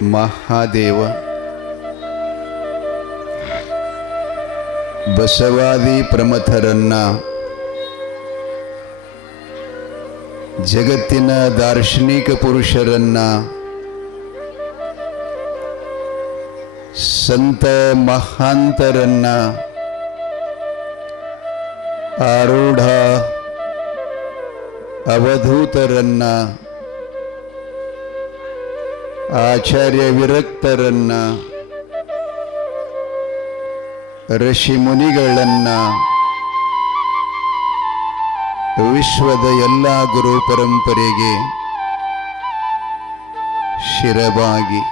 ಮಹಾದೇವ ಬಸವಾದಿ ಪ್ರಮಥರನ್ನ ಜಗತ್ತಿನ ದಾರ್ಶನಿಕ ಪುರುಷರನ್ನ ಸಂತ ಮಹಾಂತರನ್ನ ಆರೂಢ ಅವಧೂತರನ್ನ ಆಚಾರ್ಯ ವಿರಕ್ತರನ್ನ ಋಷಿ ಮುನಿಗಳನ್ನ ವಿಶ್ವದ ಎಲ್ಲ ಗುರು ಪರಂಪರೆಗೆ ಶಿರವಾಗಿ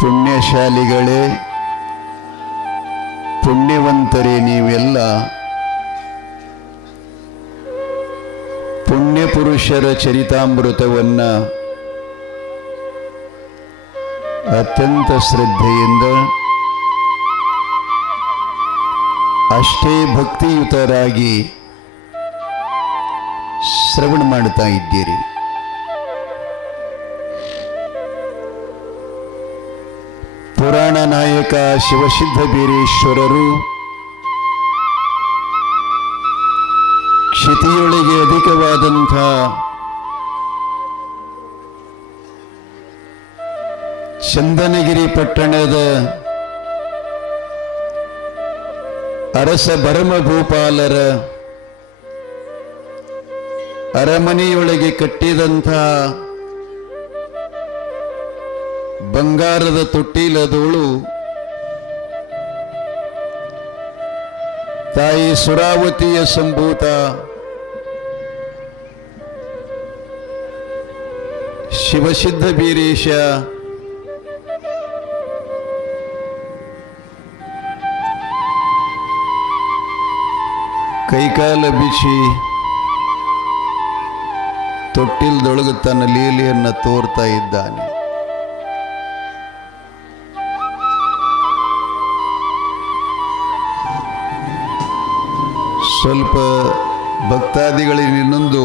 ಪುಣ್ಯಶಾಲಿಗಳೇ, ಪುಣ್ಯವಂತರೇ, ನೀವೆಲ್ಲ ಪುಣ್ಯಪುರುಷರ ಚರಿತಾಮೃತವನ್ನ ಅತ್ಯಂತ ಶ್ರದ್ಧೆಯಿಂದ ಅಷ್ಟೇ ಭಕ್ತಿಯುತರಾಗಿ ಶ್ರವಣ ಮಾಡ್ತಾ ಇದ್ದೀರಿ. ಪುರಾಣ ನಾಯಕ ಶಿವಸಿದ್ಧ ಬೀರೇಶ್ವರರು ಕ್ಷಿತಿಯೊಳಗೆ ಅಧಿಕವಾದಂಥ ಚಂದನಗಿರಿ ಪಟ್ಟಣದ ಅರಸ ಭರಮಭೂಪಾಲರ ಅರಮನೆಯೊಳಗೆ ಕಟ್ಟಿದಂಥ ಬಂಗಾರದ ತೊಟ್ಟಿಲದೋಳು ತಾಯಿ ಸುರಾವತಿಯ ಸಂಭೂತ ಶಿವಸಿದ್ಧ ಬೀರೇಶ ಕೈಕಾಲ ಬಿಚ್ಚಿ ತೊಟ್ಟಿಲ್ದೊಳಗೆ ತನ್ನ ಲೀಲೆಯನ್ನು ತೋರ್ತಾ ಇದ್ದಾನೆ. ಸ್ವಲ್ಪ ಭಕ್ತಾದಿಗಳಿಗೆ ಇನ್ನೊಂದು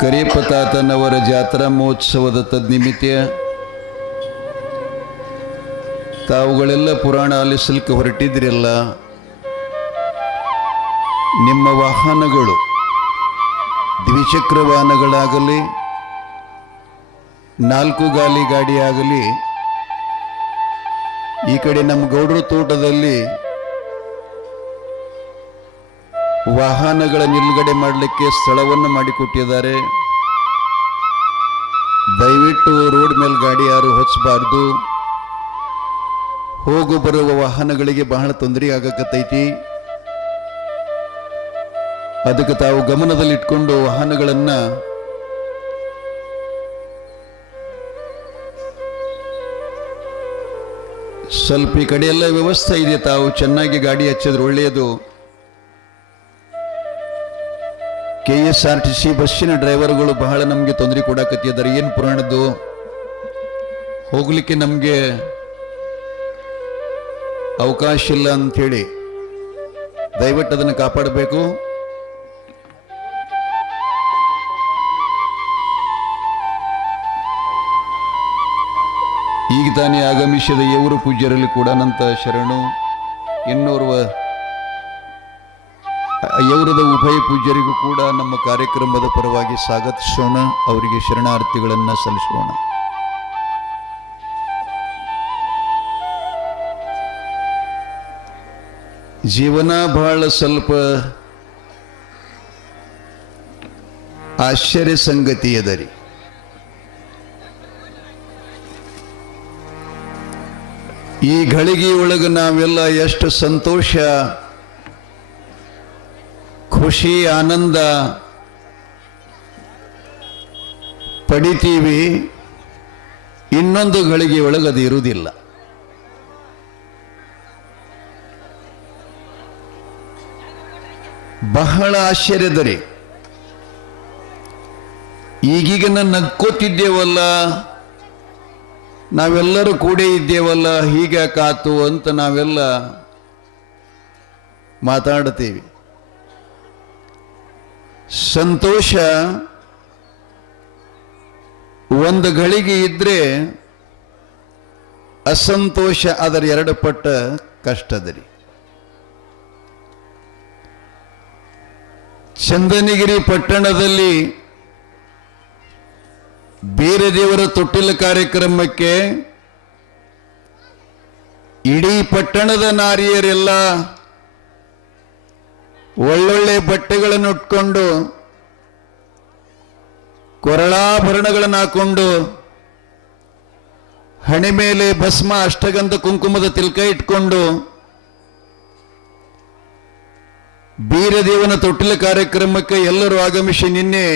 ಕರಿಯಪ್ಪತಾತನವರ ಜಾತ್ರಾ ಮಹೋತ್ಸವದ ತದ್ನಿಮಿತ್ತ ತಾವುಗಳೆಲ್ಲ ಪುರಾಣ ಆಲಿಸಲಿಕ್ಕೆ ಹೊರಟಿದ್ರಲ್ಲ, ನಿಮ್ಮ ವಾಹನಗಳು ದ್ವಿಚಕ್ರ ವಾಹನಗಳಾಗಲಿ 4 ಗಾಲಿ ಗಾಡಿ ಆಗಲಿ, ಈ ಕಡೆ ನಮ್ಮ ಗೌಡ್ರ ತೋಟದಲ್ಲಿ ವಾಹನಗಳ ನಿಲುಗಡೆ ಮಾಡಲಿಕ್ಕೆ ಸ್ಥಳವನ್ನು ಮಾಡಿಕೊಟ್ಟಿದ್ದಾರೆ. ದಯವಿಟ್ಟು ರೋಡ್ ಮೇಲೆ ಗಾಡಿ ಯಾರು ಹೊಚ್ಚಬಾರ್ದು. ಹೋಗು ಬರುವ ವಾಹನಗಳಿಗೆ ಬಹಳ ತೊಂದರೆ ಆಗಕತ್ತೈತಿ. ಅದಕ್ಕೆ ತಾವು ಗಮನದಲ್ಲಿಟ್ಕೊಂಡು ವಾಹನಗಳನ್ನ ಸ್ವಲ್ಪ ಈ ಕಡೆ ಎಲ್ಲ ವ್ಯವಸ್ಥೆ ಇದೆ, ತಾವು ಚೆನ್ನಾಗಿ ಗಾಡಿ ಹಚ್ಚಿದ್ರೆ ಒಳ್ಳೆಯದು. KSRTC ಬಸ್ಸಿನ ಡ್ರೈವರ್ಗಳು ಬಹಳ ನಮಗೆ ತೊಂದರೆ ಕೊಡಕತ್ತಿದ್ದಾರೆ. ಏನು ಪುರಾಣದ್ದು ಹೋಗ್ಲಿಕ್ಕೆ ನಮಗೆ ಅವಕಾಶ ಇಲ್ಲ ಅಂಥೇಳಿ ದಯವಿಟ್ಟು ಅದನ್ನು ಕಾಪಾಡಬೇಕು. ಈಗ ತಾನೇ ಆಗಮಿಸಿದ ಯವರು ಪೂಜ್ಯರಲ್ಲಿ ಕೂಡ ಅನಂತ ಶರಣು, ಇನ್ನೋರ್ವ ಯೌರದ ಉಭಯ ಪೂಜ್ಯರಿಗೂ ಕೂಡ ನಮ್ಮ ಕಾರ್ಯಕ್ರಮದ ಪರವಾಗಿ ಸ್ವಾಗತಿಸೋಣ, ಅವರಿಗೆ ಶರಣಾರ್ಥಿಗಳನ್ನು ಸಲ್ಲಿಸೋಣ. ಜೀವನ ಬಹಳ ಸ್ವಲ್ಪ ಆಶ್ಚರ್ಯ ಸಂಗತಿ ಅದರಿ. ಈ ಘಳಿಗೆಯೊಳಗೆ ನಾವೆಲ್ಲ ಎಷ್ಟು ಸಂತೋಷ, ಖುಷಿ, ಆನಂದ ಪಡಿತೀವಿ, ಇನ್ನೊಂದು ಘಳಿಗೆ ಒಳಗೆ ಅದು ಇರುವುದಿಲ್ಲ. ಬಹಳ ಆಶ್ಚರ್ಯದರಿ. ಈಗೀಗ ನಕ್ಕೋತಿದ್ದೇವಲ್ಲ, ನಾವೆಲ್ಲರೂ ಕೂಡೇ ಇದ್ದೇವಲ್ಲ, ಹೀಗೆ ಕಾತು ಅಂತ ನಾವೆಲ್ಲ ಮಾತಾಡ್ತೀವಿ. ಸಂತೋಷ ಒಂದು ಗಳಿಗೆ ಇದ್ರೆ ಅಸಂತೋಷ ಅದರ ಎರಡು ಪಟ್ಟ ಕಷ್ಟದರಿ. ಚಂದನಗಿರಿ ಪಟ್ಟಣದಲ್ಲಿ ಬೀರದೇವರ ತೊಟ್ಟಿಲ ಕಾರ್ಯಕ್ರಮಕ್ಕೆ ಇಡೀ ಪಟ್ಟಣದ ನಾರಿಯರೆಲ್ಲ ಒಳ್ಳೊಳ್ಳೆ ಬಟ್ಟೆಗಳನ್ನು ಉಟ್ಕೊಂಡು ಕೊರಳಾಭರಣಗಳನ್ನು ಹಾಕೊಂಡು ಹಣೆ ಮೇಲೆ ಭಸ್ಮ ಅಷ್ಟಗಂಧ ಕುಂಕುಮದ ತಿಲಕ ಇಟ್ಕೊಂಡು ಬೀರದೇವನ ತೊಟ್ಟಿಲ ಕಾರ್ಯಕ್ರಮಕ್ಕೆ ಎಲ್ಲರೂ ಆಗಮಿಸಿ ನಿನ್ನೆ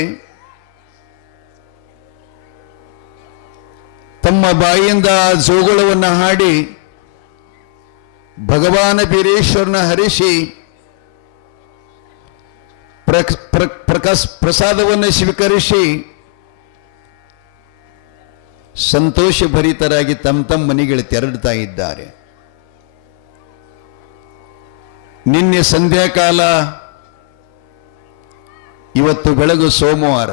ತಮ್ಮ ಬಾಯಿಯಿಂದ ಜೋಗುಳವನ್ನು ಹಾಡಿ ಭಗವಾನ ಬೀರೇಶ್ವರನ ಹರಿಸಿ ಪ್ರಸಾದವನ್ನು ಸ್ವೀಕರಿಸಿ ಸಂತೋಷ ಭರಿತರಾಗಿ ತಮ್ಮ ಮನೆಗಳಿಗೆ ತೆರಳುತ್ತಾ ಇದ್ದಾರೆ. ನಿನ್ನೆ ಸಂಧ್ಯಾಕಾಲ, ಇವತ್ತು ಬೆಳಗು ಸೋಮವಾರ.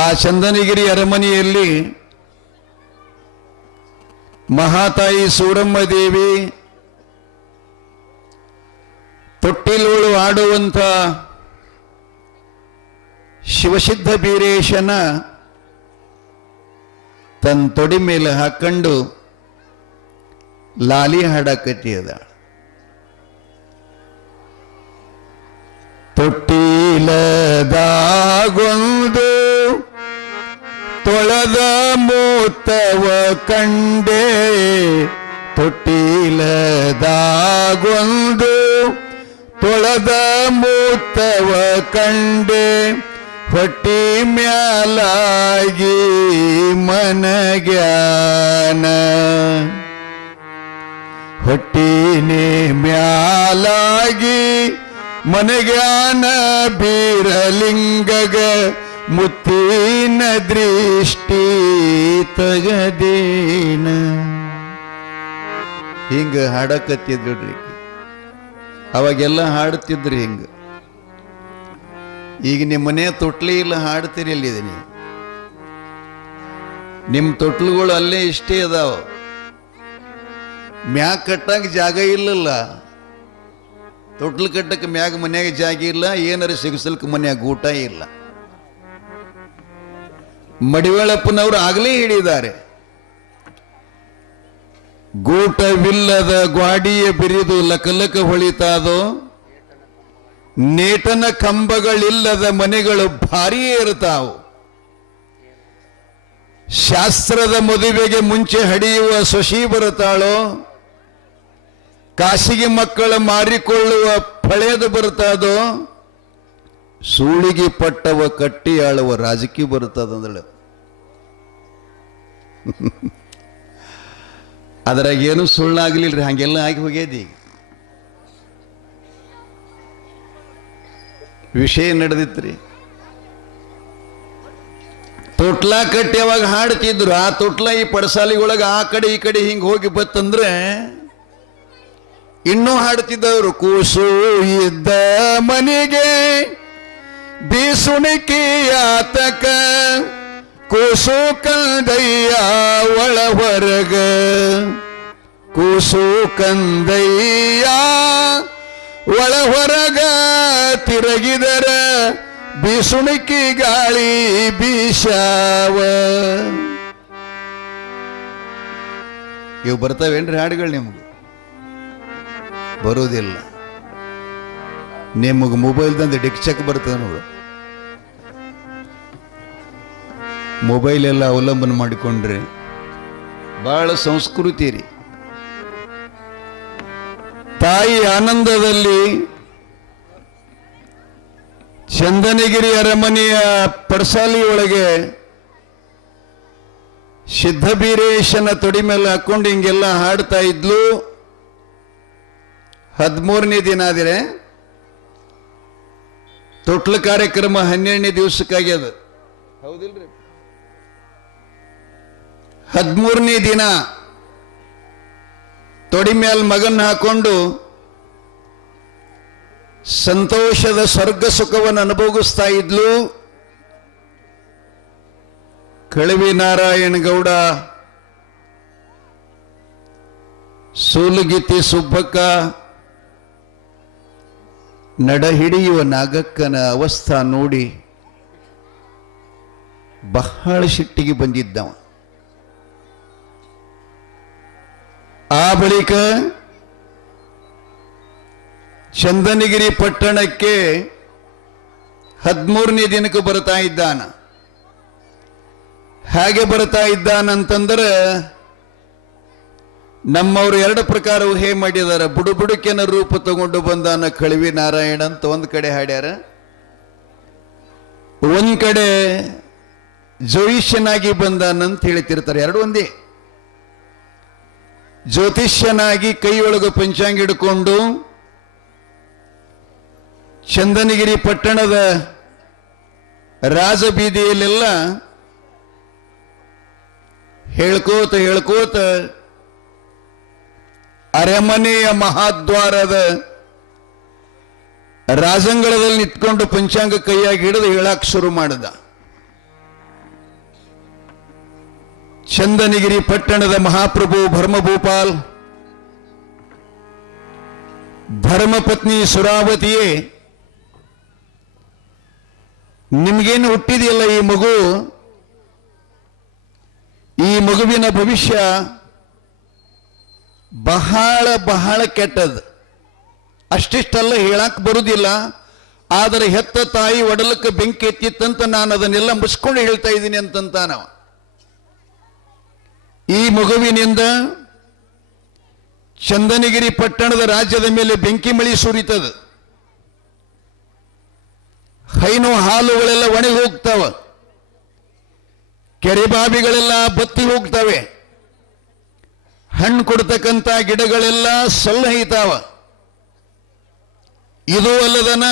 ಆ ಚಂದನಗಿರಿ ಅರಮನೆಯಲ್ಲಿ ಮಹಾತಾಯಿ ಸೂರಮ್ಮ ದೇವಿ ತೊಟ್ಟಿಲೋಳು ಆಡುವಂಥ ಶಿವಸಿದ್ಧ ಬೀರೇಶನ ತನ್ನ ತೊಡಿ ಮೇಲೆ ಹಾಕೊಂಡು ಲಾಲಿ ಹಾಡಕತ್ತಿದ. ತೊಟ್ಟಿಲದಾಗೊಂದು ತೊಳೆದ ಮೂತವ ಕಂಡೆ, ತೊಟ್ಟಿಲದಾಗೊಂದು ತೊಳೆದ ಮೂತವ ಕಂಡೆ, ಹೊಟ್ಟಿ ಮ್ಯಾಲಾಗಿ ಮನಗ್ಯಾನ, ಹೊಟ್ಟಿನೇ ಮ್ಯಾಲಾಗಿ ಮನಗ್ಯಾನ, ಬೀರಲಿಂಗಗ ಮುತ್ತಿನ ದೃಷ್ಟಿ ತಗದೇನ. ಹಿಂಗ ಹಾಡಕತ್ತಿದ್ರಿ. ಅವಾಗೆಲ್ಲ ಹಾಡುತ್ತಿದ್ರಿ ಹಿಂಗ. ಈಗ ನಿಮ್ಮ ಮನೆ ತೊಟ್ಲಿ ಇಲ್ಲ, ಹಾಡ್ತೀರಿ ಅಲ್ಲಿದೆ ನೀವು. ನಿಮ್ಮ ತೊಟ್ಲುಗಳು ಅಲ್ಲೇ ಇಷ್ಟೇ ಅದಾವ. ಮ್ಯಾಗ ಕಟ್ಟಕ್ಕೆ ಜಾಗ ಇಲ್ಲಲ್ಲ. ತೊಟ್ಲು ಕಟ್ಟಕ್ಕೆ ಮ್ಯಾಗ ಮನ್ಯಾಗ ಜಾಗ ಇಲ್ಲ, ಏನಾರ ಸಿಗಸಲ್ಕ ಮನ್ಯಾಗ ಊಟ ಇಲ್ಲ. ಮಡಿವಾಳಪ್ಪನವರು ಆಗಲೇ ಹೇಳಿದ್ದಾರೆ, ಗೂಟವಿಲ್ಲದ ಗ್ವಾಡಿಯ ಬಿರಿದು ಲಕಲಕ ಹೊಳಿತಾದೋ, ನೇಟನ ಕಂಬಗಳಿಲ್ಲದ ಮನೆಗಳು ಭಾರಿಯೇ ಇರ್ತಾವು. ಶಾಸ್ತ್ರದ ಮದುವೆಗೆ ಮುಂಚೆ ಹಡಿಯುವ ಸೊಸಿ ಬರುತ್ತಾಳೋ, ಕಾಸಿಗೆ ಮಕ್ಕಳ ಮಾರಿಕೊಳ್ಳುವ ಫಳೆದು ಬರುತ್ತಾದೋ, ಸೂಳಿಗೆ ಪಟ್ಟವ ಕಟ್ಟಿ ಆಳುವ ರಾಜಕೀಯ ಬರುತ್ತದಂದಳು. ಅದ್ರಾಗ ಏನು ಸುಳ್ಳಾಗ್ಲಿಲ್ರಿ, ಹಂಗೆಲ್ಲ ಆಗಿ ಹೋಗ್ಯದಿ. ವಿಷಯ ನಡೆದಿತ್ರಿ. ತೊಟ್ಲ ಕಟ್ಟಿ ಅವಾಗ ಹಾಡ್ತಿದ್ರು. ಆ ತೊಟ್ಲ ಈ ಪಡಸಾಲಿಗೊಳಗೆ ಆ ಕಡೆ ಈ ಕಡೆ ಹಿಂಗೆ ಹೋಗಿ ಬತ್ತಂದ್ರೆ ಇನ್ನೂ ಹಾಡ್ತಿದ್ದವರು. ಕೂಸು ಇದ್ದ ಮನೆಗೆ ಬೀಸುಣಿಕಿ ಆತಕ, ಕೂಸು ಕಂದಯ್ಯ ಒಳ ಹೊರಗ, ಕೂಸು ಕಂದಯ್ಯ ಒಳ ಹೊರಗ, ತಿರುಗಿದರ ಬೀಸುಣಿಕಿ ಗಾಳಿ ಬೀಸಾವ. ಇವು ಬರ್ತಾವೇನ್ರಿ ಹಾಡುಗಳು? ನಿಮ್ಗೆ ಬರೋದಿಲ್ಲ. ನಿಮಗೆ ಮೊಬೈಲ್ದಂದು ಡಿಕ್ ಚೆಕ್ ಬರ್ತದೆ ನೋಡು. ಮೊಬೈಲ್ ಎಲ್ಲ ಅವಲಂಬನೆ ಮಾಡಿಕೊಂಡ್ರೆ ಬಹಳ ಸಂಸ್ಕೃತಿ ರೀ. ತಾಯಿ ಆನಂದದಲ್ಲಿ ಚಂದನಗಿರಿ ಅರಮನೆಯ ಪಡಸಾಲಿ ಒಳಗೆ ಸಿದ್ಧಬೀರೇಶನ ತೊಡಿ ಮೇಲೆ ಹಾಕೊಂಡು ಹಿಂಗೆಲ್ಲ ಹಾಡ್ತಾ ಇದ್ಲು. 13ನೇ ದಿನ ಆದರೆ ತೊಟ್ಲ ಕಾರ್ಯಕ್ರಮ 12ನೇ ದಿವಸಕ್ಕಾಗ್ಯದ. ಹೌದಿಲ್ರಿ? 13ನೇ ದಿನ ತೊಡಿ ಮೇಲೆ ಮಗನ ಹಾಕೊಂಡು ಸಂತೋಷದ ಸ್ವರ್ಗ ಸುಖವನ್ನು ಅನುಭವಿಸ್ತಾ ಇದ್ಲು. ಕಳವಿ ನಾರಾಯಣ ಗೌಡ, ಸೂಲಗಿತ್ತಿ ಸುಬ್ಬಕ್ಕ, ನಡ ಹಿಡಿಯುವ ನಾಗಕ್ಕನ ಅವಸ್ಥಾ ನೋಡಿ ಬಹಳ ಸಿಟ್ಟಿಗೆ ಬಂದಿದ್ದವ. ಆ ಬಳಿಕ ಚಂದನಗಿರಿ ಪಟ್ಟಣಕ್ಕೆ 13ನೇ ದಿನಕ್ಕೆ ಬರ್ತಾ ಇದ್ದಾನ. ಹಾಗೆ ಬರ್ತಾ ಇದ್ದಾನಂತಂದ್ರೆ ನಮ್ಮವರು ಎರಡು ಪ್ರಕಾರ ಊಹೆ ಮಾಡಿದಾರ. ಬುಡುಬುಡುಕಿನ ರೂಪ ತಗೊಂಡು ಬಂದಾನ ಕಳವಿ ನಾರಾಯಣ ಅಂತ ಒಂದ್ ಕಡೆ ಹಾಡ್ಯಾರ, ಒಂದ್ ಕಡೆ ಜ್ಯೋತಿಷ್ಯನಾಗಿ ಬಂದಾನಂತ ಹೇಳ್ತಿರ್ತಾರೆ. ಎರಡು ಒಂದೇ. ಜ್ಯೋತಿಷ್ಯನಾಗಿ ಕೈಯೊಳಗೆ ಪಂಚಾಂಗ ಹಿಡ್ಕೊಂಡು ಚಂದನಗಿರಿ ಪಟ್ಟಣದ ರಾಜಬೀದಿಯಲ್ಲೆಲ್ಲ ಹೇಳ್ಕೋತ ಹೇಳ್ಕೋತ ಅರಮನೆಯ ಮಹಾದ್ವಾರದ ರಾಜಂಗಳದಲ್ಲಿ ನಿಂತ್ಕೊಂಡು ಪಂಚಾಂಗ ಕೈಯಾಗಿ ಹಿಡಿದು ಹೇಳಕ್ ಶುರು ಮಾಡಿದ. ಚಂದನಗಿರಿ ಪಟ್ಟಣದ ಮಹಾಪ್ರಭು ಭರ್ಮಭೂಪಾಲ್, ಧರ್ಮಪತ್ನಿ ಸುರಾವತಿಯೇ, ನಿಮಗೇನು ಹುಟ್ಟಿದೆಯಲ್ಲ ಈ ಮಗು, ಈ ಮಗುವಿನ ಭವಿಷ್ಯ ಬಹಳ ಬಹಳ ಕೆಟ್ಟದ್ದು. ಅಷ್ಟಿಷ್ಟಲ್ಲ ಹೇಳಕ್ ಬರುವುದಿಲ್ಲ, ಆದರೆ ಹೆತ್ತ ತಾಯಿ ಒಡಲಕ್ಕೆ ಬೆಂಕಿ ಎತ್ತಿತ್ತಂತ ನಾನು ಅದನ್ನೆಲ್ಲ ಮುಸ್ಕೊಂಡು ಹೇಳ್ತಾ ಇದ್ದೀನಿ ಅಂತಂತಾನವ. ಈ ಮಗುವಿನಿಂದ ಚಂದನಗಿರಿ ಪಟ್ಟಣದ ರಾಜ್ಯದ ಮೇಲೆ ಬೆಂಕಿ ಮಳಿ ಸುರಿತದ. ಹೈನು ಹಾಲುಗಳೆಲ್ಲ ಒಣಗಿ ಹೋಗ್ತಾವ, ಕೆರೆ ಬಾವಿಗಳೆಲ್ಲ ಬತ್ತಿ ಹೋಗ್ತವೆ, ಹಣ್ಣು ಕೊಡ್ತಕ್ಕಂಥ ಗಿಡಗಳೆಲ್ಲ ಸಲ್ಲಹೈತಾವ. ಇದು ಅಲ್ಲದನ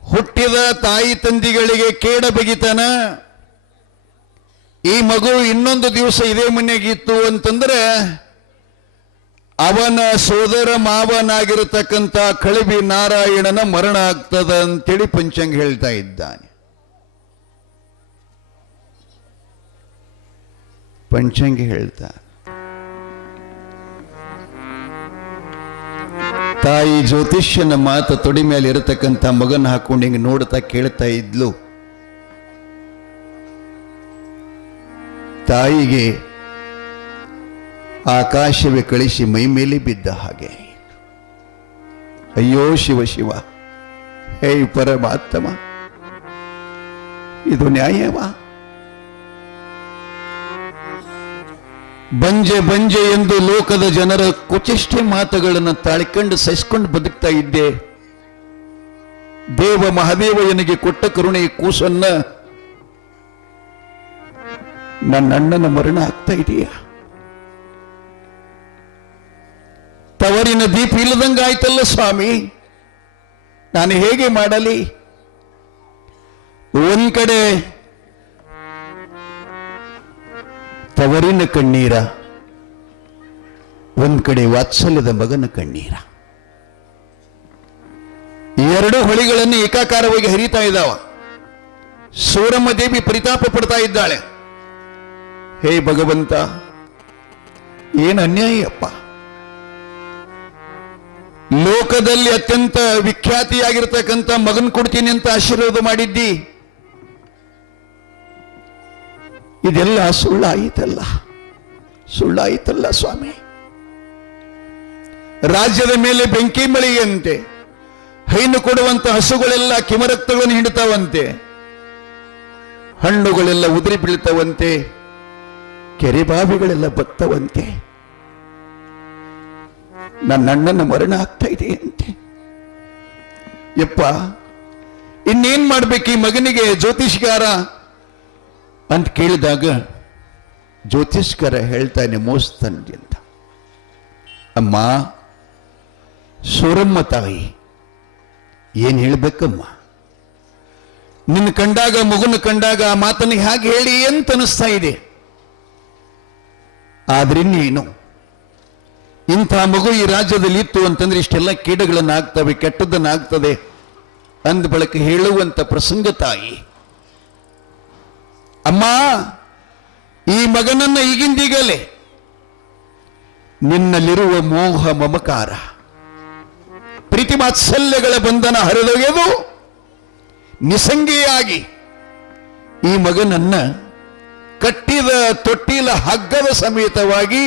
ಹುಟ್ಟಿದ ತಾಯಿ ತಂದಿಗಳಿಗೆ ಕೇಡ ಬಗಿತನ. ಈ ಮಗು ಇನ್ನೊಂದು ದಿವಸ ಇದೇ ಮನೆಯಾಗಿತ್ತು ಅಂತಂದ್ರೆ ಅವನ ಸೋದರ ಮಾವನಾಗಿರತಕ್ಕಂಥ ಕಳವಿ ನಾರಾಯಣನ ಮರಣ ಆಗ್ತದ ಅಂತೇಳಿ ಪಂಚಾಂಗ ಹೇಳ್ತಾ ಇದ್ದಾನೆ. ಪಂಚಾಂಗ ಹೇಳ್ತಾ ತಾಯಿ ಜ್ಯೋತಿಷ್ಯನ ಮಾತು ತೊಡಿ ಮೇಲೆ ಇರತಕ್ಕಂಥ ಮಗನ ಹಾಕೊಂಡು ಹಿಂಗೆ ನೋಡ್ತಾ ಕೇಳ್ತಾ ಇದ್ಲು. ತಾಯಿಗೆ ಆಕಾಶವೇ ಕಳಿಸಿ ಮೈ ಮೇಲೆ ಬಿದ್ದ ಹಾಗೆ. ಅಯ್ಯೋ ಶಿವ ಶಿವ, ಹೇ ಪರಮಾತ್ಮ, ಇದು ನ್ಯಾಯವಾ? ಬಂಜೆ ಬಂಜೆ ಎಂದು ಲೋಕದ ಜನರ ಕುಚೆಷ್ಟೆ ಮಾತುಗಳನ್ನು ತಾಳಿಕೊಂಡು ಸಹಿಸಿಕೊಂಡು ಬದುಕ್ತಾ ಇದ್ದೆ. ದೇವ ಮಹಾದೇವ ಎನಗೆ ಕೊಟ್ಟ ಕರುಣೆ ಕೂಸನ್ನ ನನ್ನ ಅಣ್ಣನ ಮರಣ ಆಗ್ತಾ ಇದೆಯಾ? ತವರಿನ ದೀಪ ಇಲ್ಲದಂಗಾಯ್ತಲ್ಲ ಸ್ವಾಮಿ, ನಾನು ಹೇಗೆ ಮಾಡಲಿ? ಒಂದ್ ಕಡೆ ತವರಿನ ಕಣ್ಣೀರ, ಒಂದ್ ಕಡೆ ವಾತ್ಸಲ್ಯದ ಮಗನ ಕಣ್ಣೀರ. ಎರಡು ಹೊಳಿಗಳನ್ನು ಏಕಾಕಾರವಾಗಿ ಹರಿತಾ ಇದ್ದಾವ. ಸೂರಮ್ಮ ದೇವಿ ಪರಿತಾಪ ಪಡ್ತಾ ಇದ್ದಾಳೆ. ಹೇ ಭಗವಂತ, ಏನು ಅನ್ಯಾಯಪ್ಪ! ಲೋಕದಲ್ಲಿ ಅತ್ಯಂತ ವಿಖ್ಯಾತಿಯಾಗಿರ್ತಕ್ಕಂಥ ಮಗನ್ ಕೊಡ್ತೀನಿ ಅಂತ ಆಶೀರ್ವಾದ ಮಾಡಿದ್ದಿ, ಇದೆಲ್ಲ ಸುಳ್ಳಾಯಿತಲ್ಲ, ಸುಳ್ಳಾಯಿತಲ್ಲ ಸ್ವಾಮಿ. ರಾಜ್ಯದ ಮೇಲೆ ಬೆಂಕಿ ಮಳೆಯಂತೆ, ಹೈನು ಕೊಡುವಂತ ಹಸುಗಳೆಲ್ಲ ಕಿಮರಕ್ತಗಳನ್ನು ಹಿಂಡ್ತಾವಂತೆ, ಹಣ್ಣುಗಳೆಲ್ಲ ಉದುರಿ ಬೀಳ್ತಾವಂತೆ, ಕೆರೆ ಬಾವಿಗಳೆಲ್ಲ ಬತ್ತವಂತೆ, ನನ್ನ ಅಣ್ಣನ ಮರಣ ಆಗ್ತಾ ಇದೆಯಂತೆ. ಯಪ್ಪ, ಇನ್ನೇನ್ ಮಾಡ್ಬೇಕು ಈ ಮಗನಿಗೆ? ಜ್ಯೋತಿಷ್ಕಾರ ಅಂತ ಕೇಳಿದಾಗ ಜ್ಯೋತಿಷ್ಕರ ಹೇಳ್ತಾನೆ ಮೋಸ್ತಾನೆ ಅಂತ. ಅಮ್ಮ, ಸೂರಮ್ಮ ತಾಯಿ ಏನ್ ಹೇಳ್ಬೇಕಮ್ಮ? ನಿನ್ನ ಕಂಡಾಗ, ಮಗುನ ಕಂಡಾಗ ಆ ಮಾತನ್ನು ಹೇಗೆ ಹೇಳಿ ಅಂತ ಅನಿಸ್ತಾ ಇದೆ. ಆದ್ರೆ ನೀನು ಇಂಥ ಮಗು ಈ ರಾಜ್ಯದಲ್ಲಿ ಇತ್ತು ಅಂತಂದ್ರೆ ಇಷ್ಟೆಲ್ಲ ಕೀಡುಗಳನ್ನಾಗ್ತವೆ, ಕೆಟ್ಟದ್ದನ್ನಾಗ್ತದೆ ಅಂದ ಬಳಿಕ ಹೇಳುವಂತ ಪ್ರಸಂಗ ತಾಯಿ. ಅಮ್ಮ, ಈ ಮಗನನ್ನ ಈಗಿಂದೀಗಲೇ ನಿನ್ನಲ್ಲಿರುವ ಮೋಹ ಮಮಕಾರ ಪ್ರೀತಿ ವಾತ್ಸಲ್ಯಗಳ ಬಂಧನ ಹರಿದೊಗೆದು ನಿಸಂಗಿಯಾಗಿ ಈ ಮಗನನ್ನ ಕಟ್ಟಿದ ತೊಟ್ಟಿಲ ಹಗ್ಗದ ಸಮೇತವಾಗಿ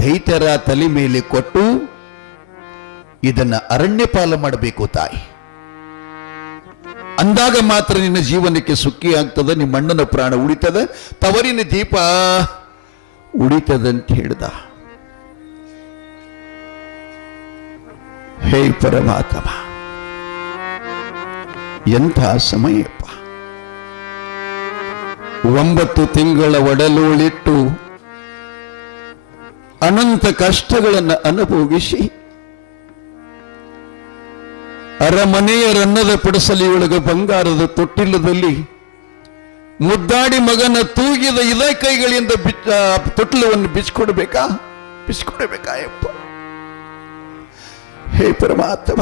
ದೈತ್ಯರ ತಲೆ ಮೇಲೆ ಕೊಟ್ಟು ಇದನ್ನ ಅರಣ್ಯ ಪಾಲ ಮಾಡಬೇಕು ತಾಯಿ. ಅಂದಾಗ ಮಾತ್ರ ನಿನ್ನ ಜೀವನಕ್ಕೆ ಸುಖಿ ಆಗ್ತದ, ನಿಮ್ಮ ಅಣ್ಣನ ಪ್ರಾಣ ಉಳಿತದ, ತವರಿನ ದೀಪ ಉಳಿತದಂತ ಹೇಳ್ದ. ಹೇ ಪರಮಾತ್ಮ, ಎಂಥ ಸಮಯಪ್ಪ! 9 ತಿಂಗಳ ಒಡಲೋಳಿಟ್ಟು ಅನಂತ ಕಷ್ಟಗಳನ್ನು ಅನುಭವಿಸಿ ಅರಮನೆಯ ರನ್ನದ ಪಡಸಲಿಯೊಳಗೆ ಬಂಗಾರದ ತೊಟ್ಟಿಲದಲ್ಲಿ ಮುದ್ದಾಡಿ ಮಗನ ತೂಗಿದ ಇದ ಕೈಗಳಿಂದ ತೊಟ್ಟಿಲವನ್ನು ಬಿಚ್ಚಿಕೊಡ್ಬೇಕಾ ಯಪ್ಪ. ಹೇ ಪರಮಾತ್ಮ,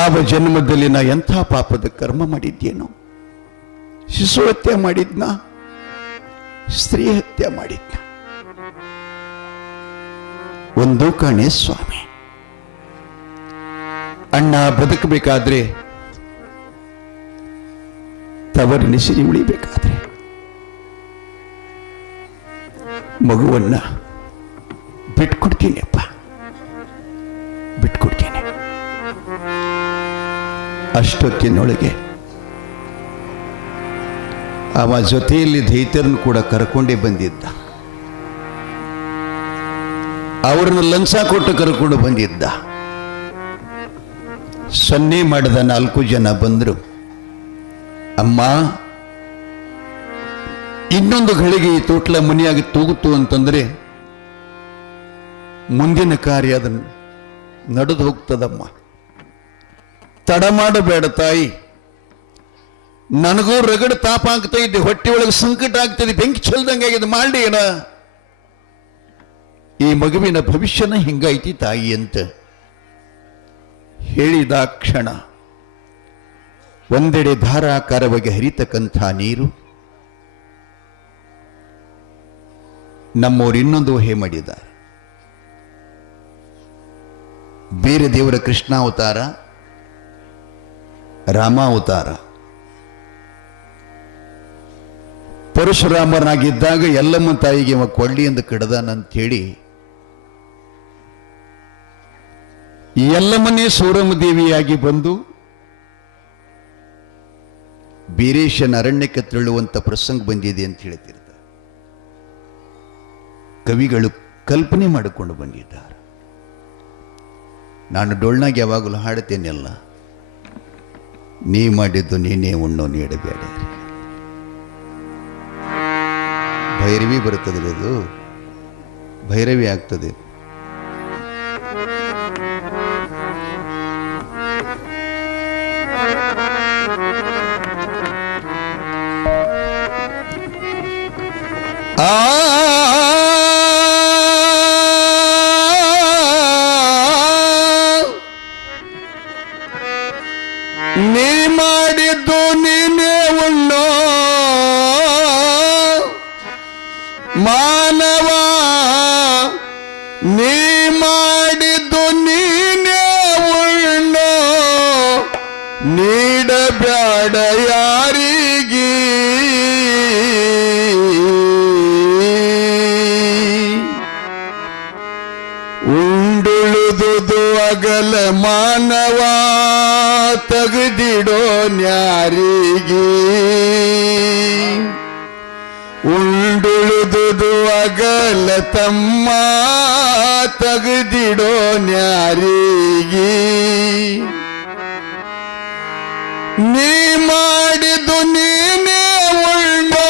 ಆವ ಜನ್ಮದಲ್ಲಿ ನಾ ಎಂಥ ಪಾಪದ ಕರ್ಮ ಮಾಡಿದ್ದೇನೋ? ಶಿಶು ಹತ್ಯೆ ಮಾಡಿದ್ನ, ಸ್ತ್ರೀ ಹತ್ಯೆ ಮಾಡಿದ್ನ? ಒಂದು ಕಣೆ ಸ್ವಾಮಿ, ಅಣ್ಣ ಬದುಕಬೇಕಾದ್ರೆ, ತವರಿನ ಸಿರಿ ಉಳಿಬೇಕಾದ್ರೆ ಮಗುವನ್ನ ಬಿಟ್ಕೊಡ್ತೀನಿಯಪ್ಪ, ಬಿಟ್ಕೊಡ್ತೀನಿ. ಅಷ್ಟೊತ್ತಿನೊಳಗೆ ಅವ ಜೊತೆಯಲ್ಲಿ ದೈತ್ಯರನ್ನು ಕೂಡ ಕರ್ಕೊಂಡೇ ಬಂದಿದ್ದ. ಅವರನ್ನು ಲಂಚ ಕೊಟ್ಟು ಕರ್ಕೊಂಡು ಬಂದಿದ್ದ. ಸನ್ನೆ ಮಾಡಿದ 4 ಜನ ಬಂದರು. ಅಮ್ಮ, ಇನ್ನೊಂದು ಗಳಿಗೆ ಈ ತೋಟ್ಲ ಮನೆಯಾಗಿ ತೂಗುತ್ತು ಅಂತಂದ್ರೆ ಮುಂದಿನ ಕಾರ್ಯ ಅದನ್ನು ನಡೆದು ಹೋಗ್ತದಮ್ಮ. ತಡ ಮಾಡಬೇಡ ತಾಯಿ, ನನಗೂ ರಗಡ ತಾಪ ಆಗ್ತಾ ಇದ್ದೆ, ಹೊಟ್ಟೆ ಒಳಗೆ ಸಂಕಟ ಆಗ್ತದೆ, ಬೆಂಕಿ ಚೆಲ್ದಂಗಾಗಿದೆ, ಮಾಡಿ ಏನ? ಈ ಮಗುವಿನ ಭವಿಷ್ಯನ ಹಿಂಗೈತಿ ತಾಯಿ ಅಂತ ಹೇಳಿದ ಕ್ಷಣ ಒಂದೆಡೆ ಧಾರಾಕಾರವಾಗಿ ಹರಿತಕ್ಕಂಥ ನೀರು. ನಮ್ಮವರು ಇನ್ನೊಂದು ಊಹೆ ಮಾಡಿದ್ದಾರೆ. ಬೇರೆ ದೇವರ ಕೃಷ್ಣಾವತಾರ, ರಾಮಾವತಾರ. ಪರಶುರಾಮನಾಗಿದ್ದಾಗ ಎಲ್ಲಮ್ಮ ತಾಯಿಗೆ ಕೊಳ್ಳಿಯಿಂದ ಕಡದಾನಂತ ಹೇಳಿ ಎಲ್ಲಮ್ಮನೇ ಸೂರಮ್ಮ ದೇವಿಯಾಗಿ ಬಂದು ಬೀರೇಶನ ಅರಣ್ಯಕ್ಕೆ ತೆರಳುವಂತ ಪ್ರಸಂಗ ಬಂದಿದೆ ಅಂತ ಹೇಳ್ತಿರ್ತಾರೆ. ಕವಿಗಳು ಕಲ್ಪನೆ ಮಾಡಿಕೊಂಡು ಬಂದಿದ್ದಾರೆ. ನಾನು ಡೊಳ್ನಾಗ ಯಾವಾಗಲೂ ಹಾಡುತ್ತೇನೆಲ್ಲ, ನೀ ಮಾಡಿದ್ದು ನೀನೇ ಉಣ್ಣೋ ನೀಡಬೇಡ. ಭೈರವಿ ಬರುತ್ತದೆ, ಅದು ಭೈರವಿ ಆಗ್ತದೆ. ನೀ ಮಾಡಿದ್ದು ನೀನೇ ಉಣ್ಣೋ ಮಾನವ, ನೀ ಮಾಡಿದ್ದು ನೀನೇ ಉಣ್ಣೋ ನೀಡಬ್ಯಾಡ ಯಾರಿಗೆ. ಉಂಡುಳುದುದು ಅಗಲ ಮಾನವ ತೆಗೆದಿಡೋ ನ್ಯಾರಿಗೆ. ಉಂಡುಳುದುದು ಅಗಲ ತಮ್ಮ ತೆಗೆದಿಡೋ ನ್ಯಾರಿಗೆ. ನೀ ಮಾಡಿದ್ದು ನೀನೇ ಉಣ್ಣೋ,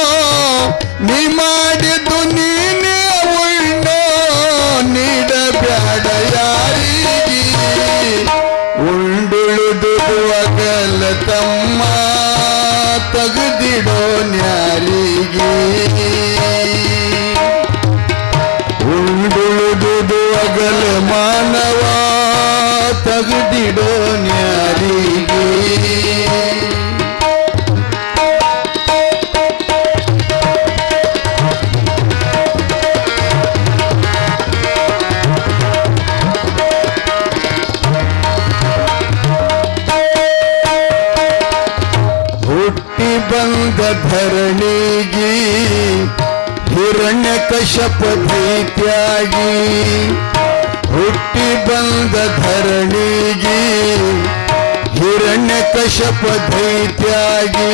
ನೀ ಮಾಡಿದ್ದು ನೀನೇ ಉಣ್ಣೋ ನೀಡಬ್ಯಾಡ ಯಾರಿಗೆ. ಉಂಡುಳುದು ಅಗಲ ತಮ್ಮ ತೆಗೆದಿಡೋ ನ್ಯಾರಿಗೆ. ಒಗಲ ಮಾನವ ತೆಗೆದಿಡೋ ನ್ಯಾರಿಗೆ. ಹುಟ್ಟಿ ಬಂದ ಧರಣಿಗೆ ಹಿರಣ್ಯಕಶ್ಯಪ ದೈತ್ಯಾಗಿ. ಹುಟ್ಟಿ ಬಂದ ಧರಣಿಗೆ ಹಿರಣ್ಯಕಶ್ಯಪ ದೈತ್ಯಾಗಿ.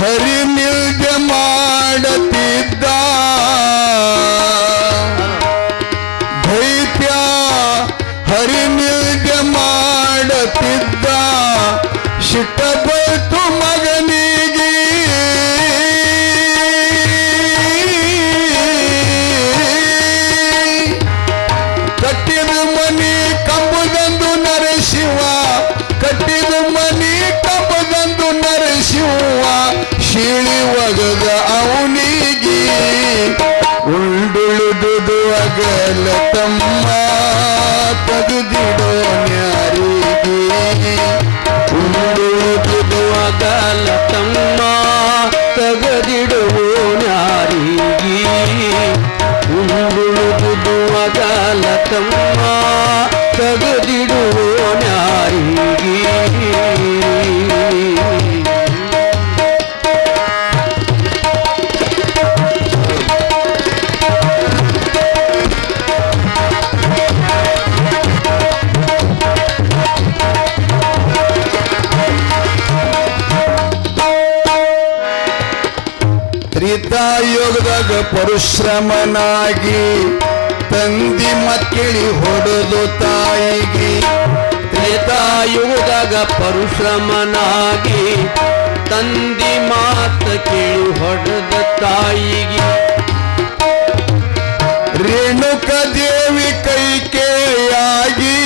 ಹರಿನಿಲ್ಗೆ ಮಾಡುತ್ತಿದ್ದ ದೈತ್ಯ, ಹರಿನಿಲ್ಗೆ ಮಾಡುತ್ತಿದ್ದ ಶಿಟ್ಟ ಬೈತು ಮಗನಿಗೆ. ಕಟ್ಟಿದ ಮನಿ ಕಂಬುದಂದು ನರಸಿಂಹ, ಕಟ್ಟಿದ ಮನಿ ಕಂಬುದಂದು ನರಸಿಂಹ. ಶೀಳಿ ಒಗದ ಅವನಿಗೆ ಉಂಡುಳುದುದು ಅಗಲ ತಮ್ಮ ತೆಗೆದಿಡೋ ನ್ಯಾರಿಗೆ. ಉಂಡುಳುದುದು ಅಗಲ ತಮ್ಮ ತೆಗೆದಿಡುವ ನ್ಯಾರಿಗೆ. ಉಂಡುಳುದುದು ಅಗಲ ತಮ್ಮ ತೆಗೆದಿಡುವ ನ್ಯಾರಿಗೆ. ತ್ರೇತಾಯುಗದಾಗ ಪರಶುರಾಮನಾಗಿ ತಂದಿ ಮಕ್ಕಳಿ ಹೊಡೆದು ತಾಯಿಗೆ. ತ್ರೇತಾಯುಗದಾಗ ಪರಶುರಾಮನಾಗಿ ತಂದಿ ಮಾತ ಕೇಳಿ ಹೊಡೆದ ತಾಯಿಗೆ. ರೇಣುಕ ದೇವಿ ಕೈಕೇಯಾಗಿ,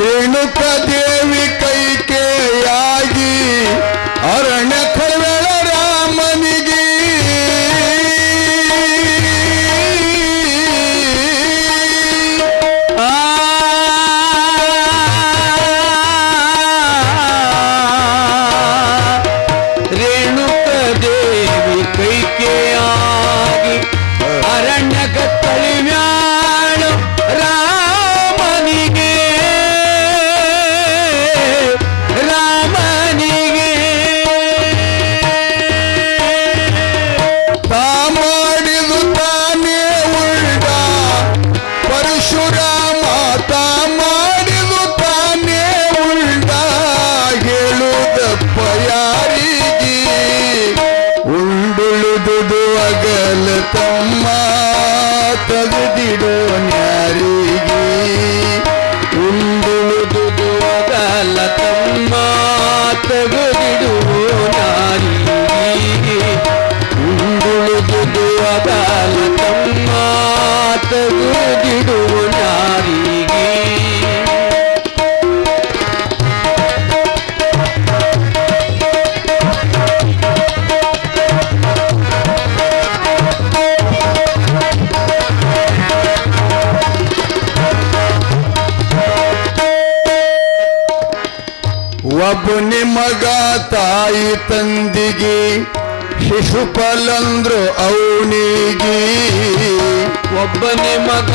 ರೇಣುಕ ದೇವಿ ಕೈಕೇಯಾಗಿ ಅರಣ್ಯ ಖಳವೆಳ ರಾಮನಿಗೆ. ರೇಣುಕ ದೇವಿ ಕೈಕೇಯಾಗಿ ಅರಣ್ಯಕ ತಳಿವ್ಯಾಳು ರಾಮನಿಗೆ. ರಾಮನಿಗೆ ತಾ ಮಾಡಿದು ತಾನೇ ಉಲ್ಟ ಪರಶುರಾಮ, ತಾ ಮಾಡಿದು ತಾನೇ ಉಲ್ಟ ಹೇಳುದಪ್ಪ ಯಾರಿಗೆ. ಉಂಡುಳುದುದು ಅಗಲ ತಮ್ಮ ತೆಗೆದಿಡೋ ನ್ಯಾರಿಗೆ. ಉಂಡುಳುದುದು ಅಗಲ ತಮ್ಮ ತೆಗೆದಿಡುವ ನ್ಯಾರಿಗೆ. ಉಂಡುಳುದುದು ಅಗಲ ತಮ್ಮ ತೆಗೆದಿಡುವ ನ್ಯಾರಿಗೆ. ಒಬ್ಬನೇ ಮಗ ತಾಯಿ ತಂದಿಗೆ ಶಿಶುಪಾಲಂದ್ರು ಅವನಿಗೆ. ಒಬ್ಬನೇ ಮಗ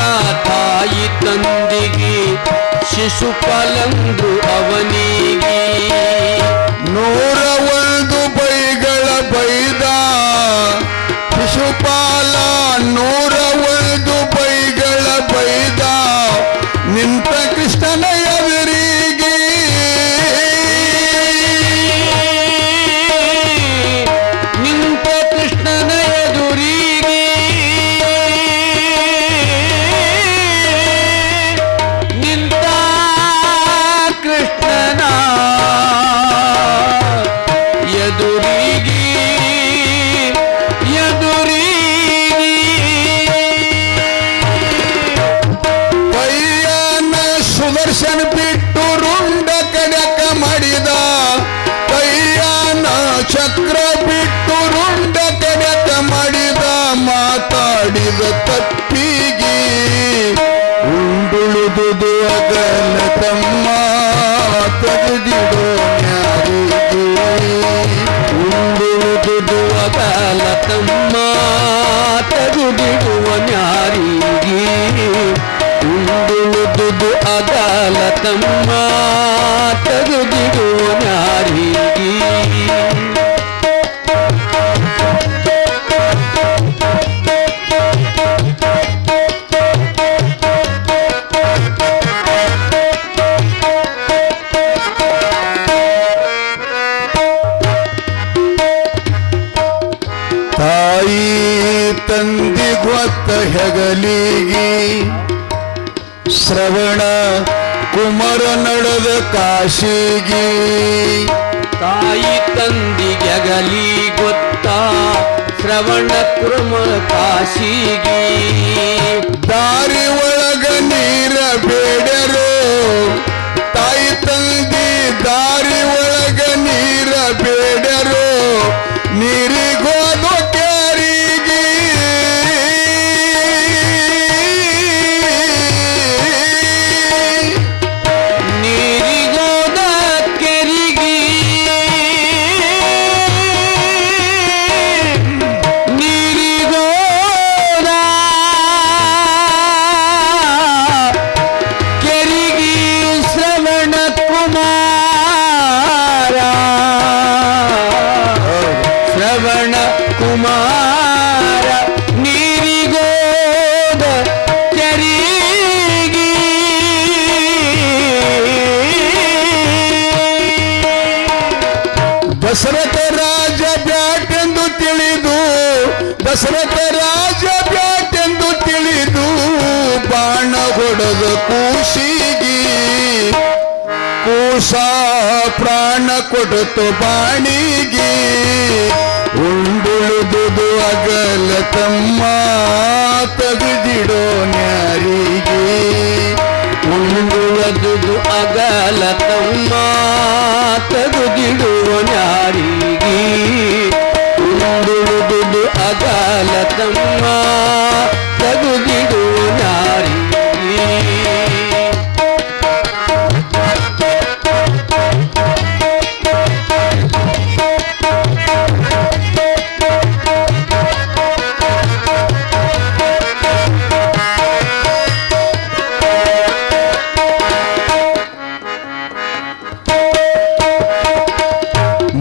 ತಾಯಿ ತಂದಿಗೆ ಶಿಶುಪಾಲಂದ್ರು ಅವನಿಗೆ. 101 ಬೈಗಳ ಬೈದ ಶಿಶುಪಾಲ, 101 ಬೈಗಳ ಬೈದ ನಿಂತ ಕೃಷ್ಣನ ಎದುರಿಗೆ. ನಿಂತ ಕೃಷ್ಣನ ಎದುರಿಗೆ. ನಿಂತ ಕೃಷ್ಣನ ತಪ್ಪಿಗಿ ಉಂಡುಳುದುದು ಅಗಲ ತಮ್ಮ ತೆಗೆದಿಡೋ ನ್ಯಾರಿಗೆ ಉಂಡುವುದು ಅಗಲ ತಮ್ಮ ತೆಗೆದಿಡುವ ನ್ಯಾರಿಗೆ ಉಂಡುವುದು ಅಗಲ ತಮ್ಮ ತೆಗೆದಿಡುವ ನ್ಯಾರಿಗೆ ತಾಯಿ ತಂದಿ ಗೊತ್ತ ಹೆಗಲಿಗಿ ಶ್ರವಣ ಕುಮಾರ ನಡೆದ ಕಾಶಿಗಿ ತಾಯಿ ತಂದಿಗೆಗಲಿ ಗೊತ್ತ ಶ್ರವಣ ಕುರ್ಮ ಕಾಶಿಗೆ ದಾರಿ ಒಳಗ ನೀರ ಬೇಡರು ತಾಯಿ ತಂದಿ ದಾರಿ ಒಳಗ ನೀರ ಬೇಡರು ನೀರಿಗೋದು ಕ್ಯಾರಿಗೆ ನೀರಿಗೋದ ಕೆರಿಗೆ ನೀರಿಗೋದ ಕೆರಿಗೆ ಶ್ರವಣ ಕುಮಾರ ಶ್ರವಣ ಕುಮಾರ ನೀರಿಗೋದ ಕೆರಿಗೆ ದಶರಥ ರಾಜ ಬ್ಯಾಟೆಂದು ತಿಳಿದು ದಶರಥ ರಾಜ ಬ್ಯಾಟೆಂದು ತಿಳಿದು ಬಾಣ ಹೊಡೆದ ಕೂಸಿಗಿ ಕೂಸ ಪ್ರಾಣ ಕೊಡುತ್ತು ಬಾಣಿಗೆ ಉಂಡುಳುದುದು ಅಗಲ ತಮ್ಮ ತೆಗೆದಿಡೋ ನ್ಯಾರಿಗೆ ಉಂಡುವುದು ಅಗಲ ತಮ್ಮ ತೆಗೆದಿಡುವ ನ್ಯಾರಿಗೆ ಉಂಡುವುದು ಅಗಲ ತಮ್ಮ ತೆಗೆದಿಡುವ ನ್ಯಾರಿಗೆ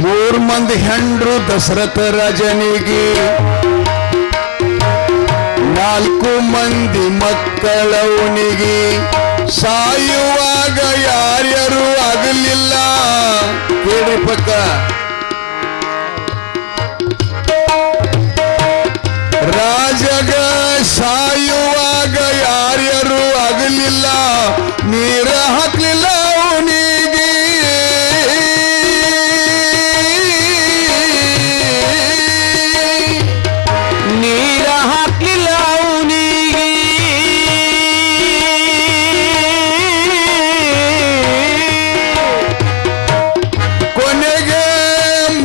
ಮೂರ್ ಮಂದಿ ಹೆಂಡ್ರು ದಶರಥ ರಾಜನಿಗೆ 4 ಮಂದಿ ಮಕ್ಕಳವನಿಗೆ ಸಾಯುವಾಗ ಯಾರ್ಯಾರು ಆಗಲಿಲ್ಲ ಕೇಳಿ ಪಕ್ಕ ರಾಜಗ ಸಾಯುವಾಗ ಯಾರ್ಯಾರು ಆಗಲಿಲ್ಲ ನೀರ ಹಾಕ್ಲಿಲ್ಲ ಅವನಿಗೆ ನೀರ ಹಾಕ್ಲಿಲ್ಲ ಅವನಿಗೆ ಕೊನೆಗೆ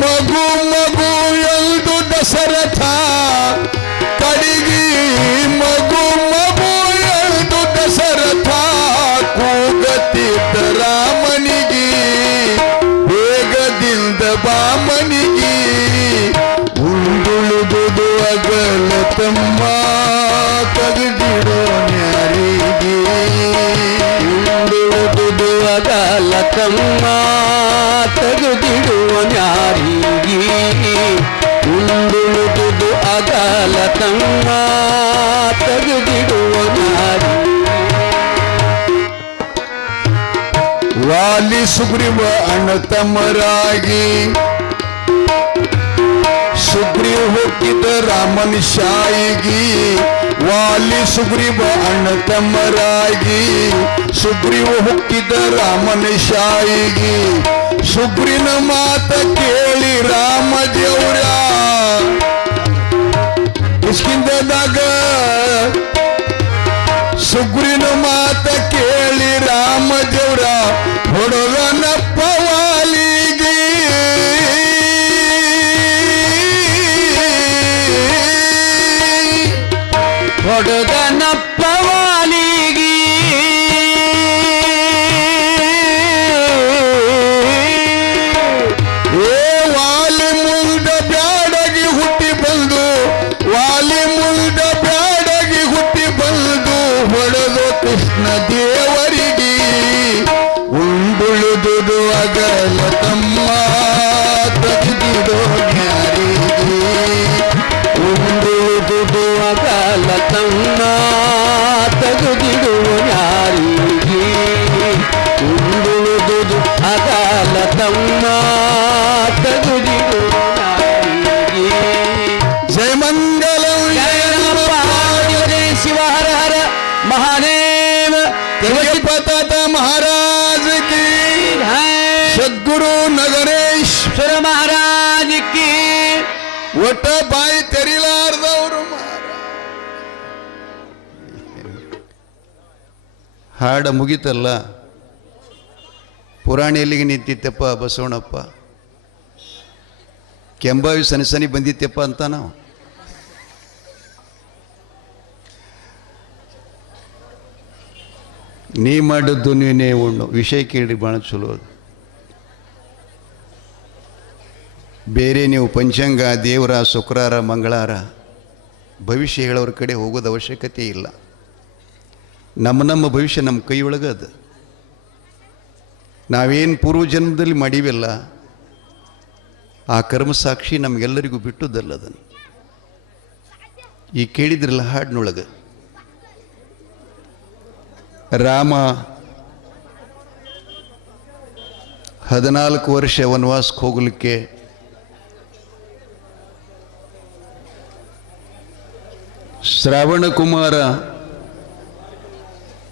ಮಗು ಮಗು ಎಂದು ದಶರಥ ಕಡಿಗಿ ಮಗು ಮಗು ಎಂದು ದಶರಥ ಕೂಗತಿದ್ದ ರಾಮನಿಗೆ ಬೇಗದಿಂದ ಬಾಮನಿಗೆ ಉಂಡುಳುದುದು ಅಗಲ ತಮ್ಮ ತೆಗೆದಿಡೋ ನ್ಯಾರಿಗೆ ಉಂಡುವುದು ಅಗಲ ತಮ್ಮ ತೆಗೆದಿಡುವ ನ್ಯಾರಿಗೆ ಉಂಡುವುದು ಅಗಲ ತಮ್ಮ ತೆಗೆದಿಡುವ ನ್ಯಾರಿಗೆ ವಾಲಿ ಸುಗ್ರೀವ ಅಣ್ಣ ತಮ್ಮರಾಗಿ ಸುಗ್ರೀವ ಹುಟ್ಟಿದ ರಾಮನ ಶಾಯಿಗಿ ವಾಲಿ ಸುಗ್ರೀವ ಅಣ್ಣ ತಮ್ಮರಾಗಿ ಸುಗ್ರೀವ ಹುಟ್ಟಿದ ರಾಮನ ಶಾಯಿಗಿ ಸುಗ್ರೀನ ಮಾತ ಕೇಳಿ ರಾಮ ದೇವ್ರ ಕಿಷ್ಕಿಂಧದಾಗ ಸುಗ್ರೀನ ಮಾತ ಕೇಳಿ ರಾಮ ದೇವ್ರ ಹೊಡದನಪ್ಪ ವಾಲಿಗೆ ಹೊಡೆದನಪ್ಪ ವಾಲಿಗಿ ವಾಲಿ ಮುಂದ ಬ್ಯಾಡಗಿ ಹುಟ್ಟಿ ಬಂದು ವಾಲಿ ಮುಂದ ಬ್ಯಾಡಗಿ ಹುಟ್ಟಿ ಬಂದು ಹೊಡೆದು ಕೃಷ್ಣ ದೇವರಿಗೆ ಉಂಡುಳುದುದು ಅಗಲ ತಮ್ಮ ತೆಗೆದಿಡೋ ಜ್ಞಾರಿಗೆ ಉಂಡುದುದು ಅಗಲ ತಮ್ಮ ತೆಗೆದಿಡುವ ಯಾರಿಗೆ ಉಂಡುದುದು ಅಗಲ ತಮ್ಮ ತೆಗೆದಿಡುವ ಯಾರಿಗೆ ಜಯ ಮಂಗಲಂ ಜಯನಪ್ಪ ಜಯ ಶಿವ ಹರ ಹರ ಮಹಾದೇವ ಗಣಪತ ಮಹಾರಾಜ ಕಿ ಸದ್ಗುರು ನಗರೇಶ್ವರ ಮಹಾರಾಜ ಕಿ ಒಟ್ಟ ಬಾಯಿ ತೆರಿಲಾರ್ದವರು ಹಾಡ ಮುಗಿತಲ್ಲ ಪುರಾಣ ಎಲ್ಲಿಗೆ ನಿಂತಿತ್ತಪ್ಪ ಬಸವಣ್ಣಪ್ಪ ಕೆಂಬಾವಿ ಸನಿ ಬಂದಿತ್ತಪ್ಪ ಅಂತ ನಾವು ನೀ ಮಾಡಿದ್ದು ನೀನೇ ಉಣ್ಣು ವಿಷಯ ಕೇಳಿ ಭಾಳ ಚಲೋ ಅದು ಬೇರೆ ನೀವು ಪಂಚಾಂಗ ದೇವರ ಶುಕ್ರಾರ ಮಂಗಳಾರ ಭವಿಷ್ಯ ಹೇಳೋರ ಕಡೆ ಹೋಗೋದು ಅವಶ್ಯಕತೆ ಇಲ್ಲ ನಮ್ಮ ಭವಿಷ್ಯ ನಮ್ಮ ಕೈಯೊಳಗೆ ಅದು ನಾವೇನು ಪೂರ್ವ ಜನ್ಮದಲ್ಲಿ ಮಾಡೀವಲ್ಲ ಆ ಕರ್ಮ ಸಾಕ್ಷಿ ನಮಗೆಲ್ಲರಿಗೂ ಬಿಟ್ಟುದಲ್ಲ ಅದನ್ನು ಈ ಕೇಳಿದ್ರಲ್ಲ ಹಾಡಿನೊಳಗೆ ರಾಮ 14 ವರ್ಷ ವನವಾಸಕ್ಕೆ ಹೋಗಲಿಕ್ಕೆ ಶ್ರಾವಣ ಕುಮಾರ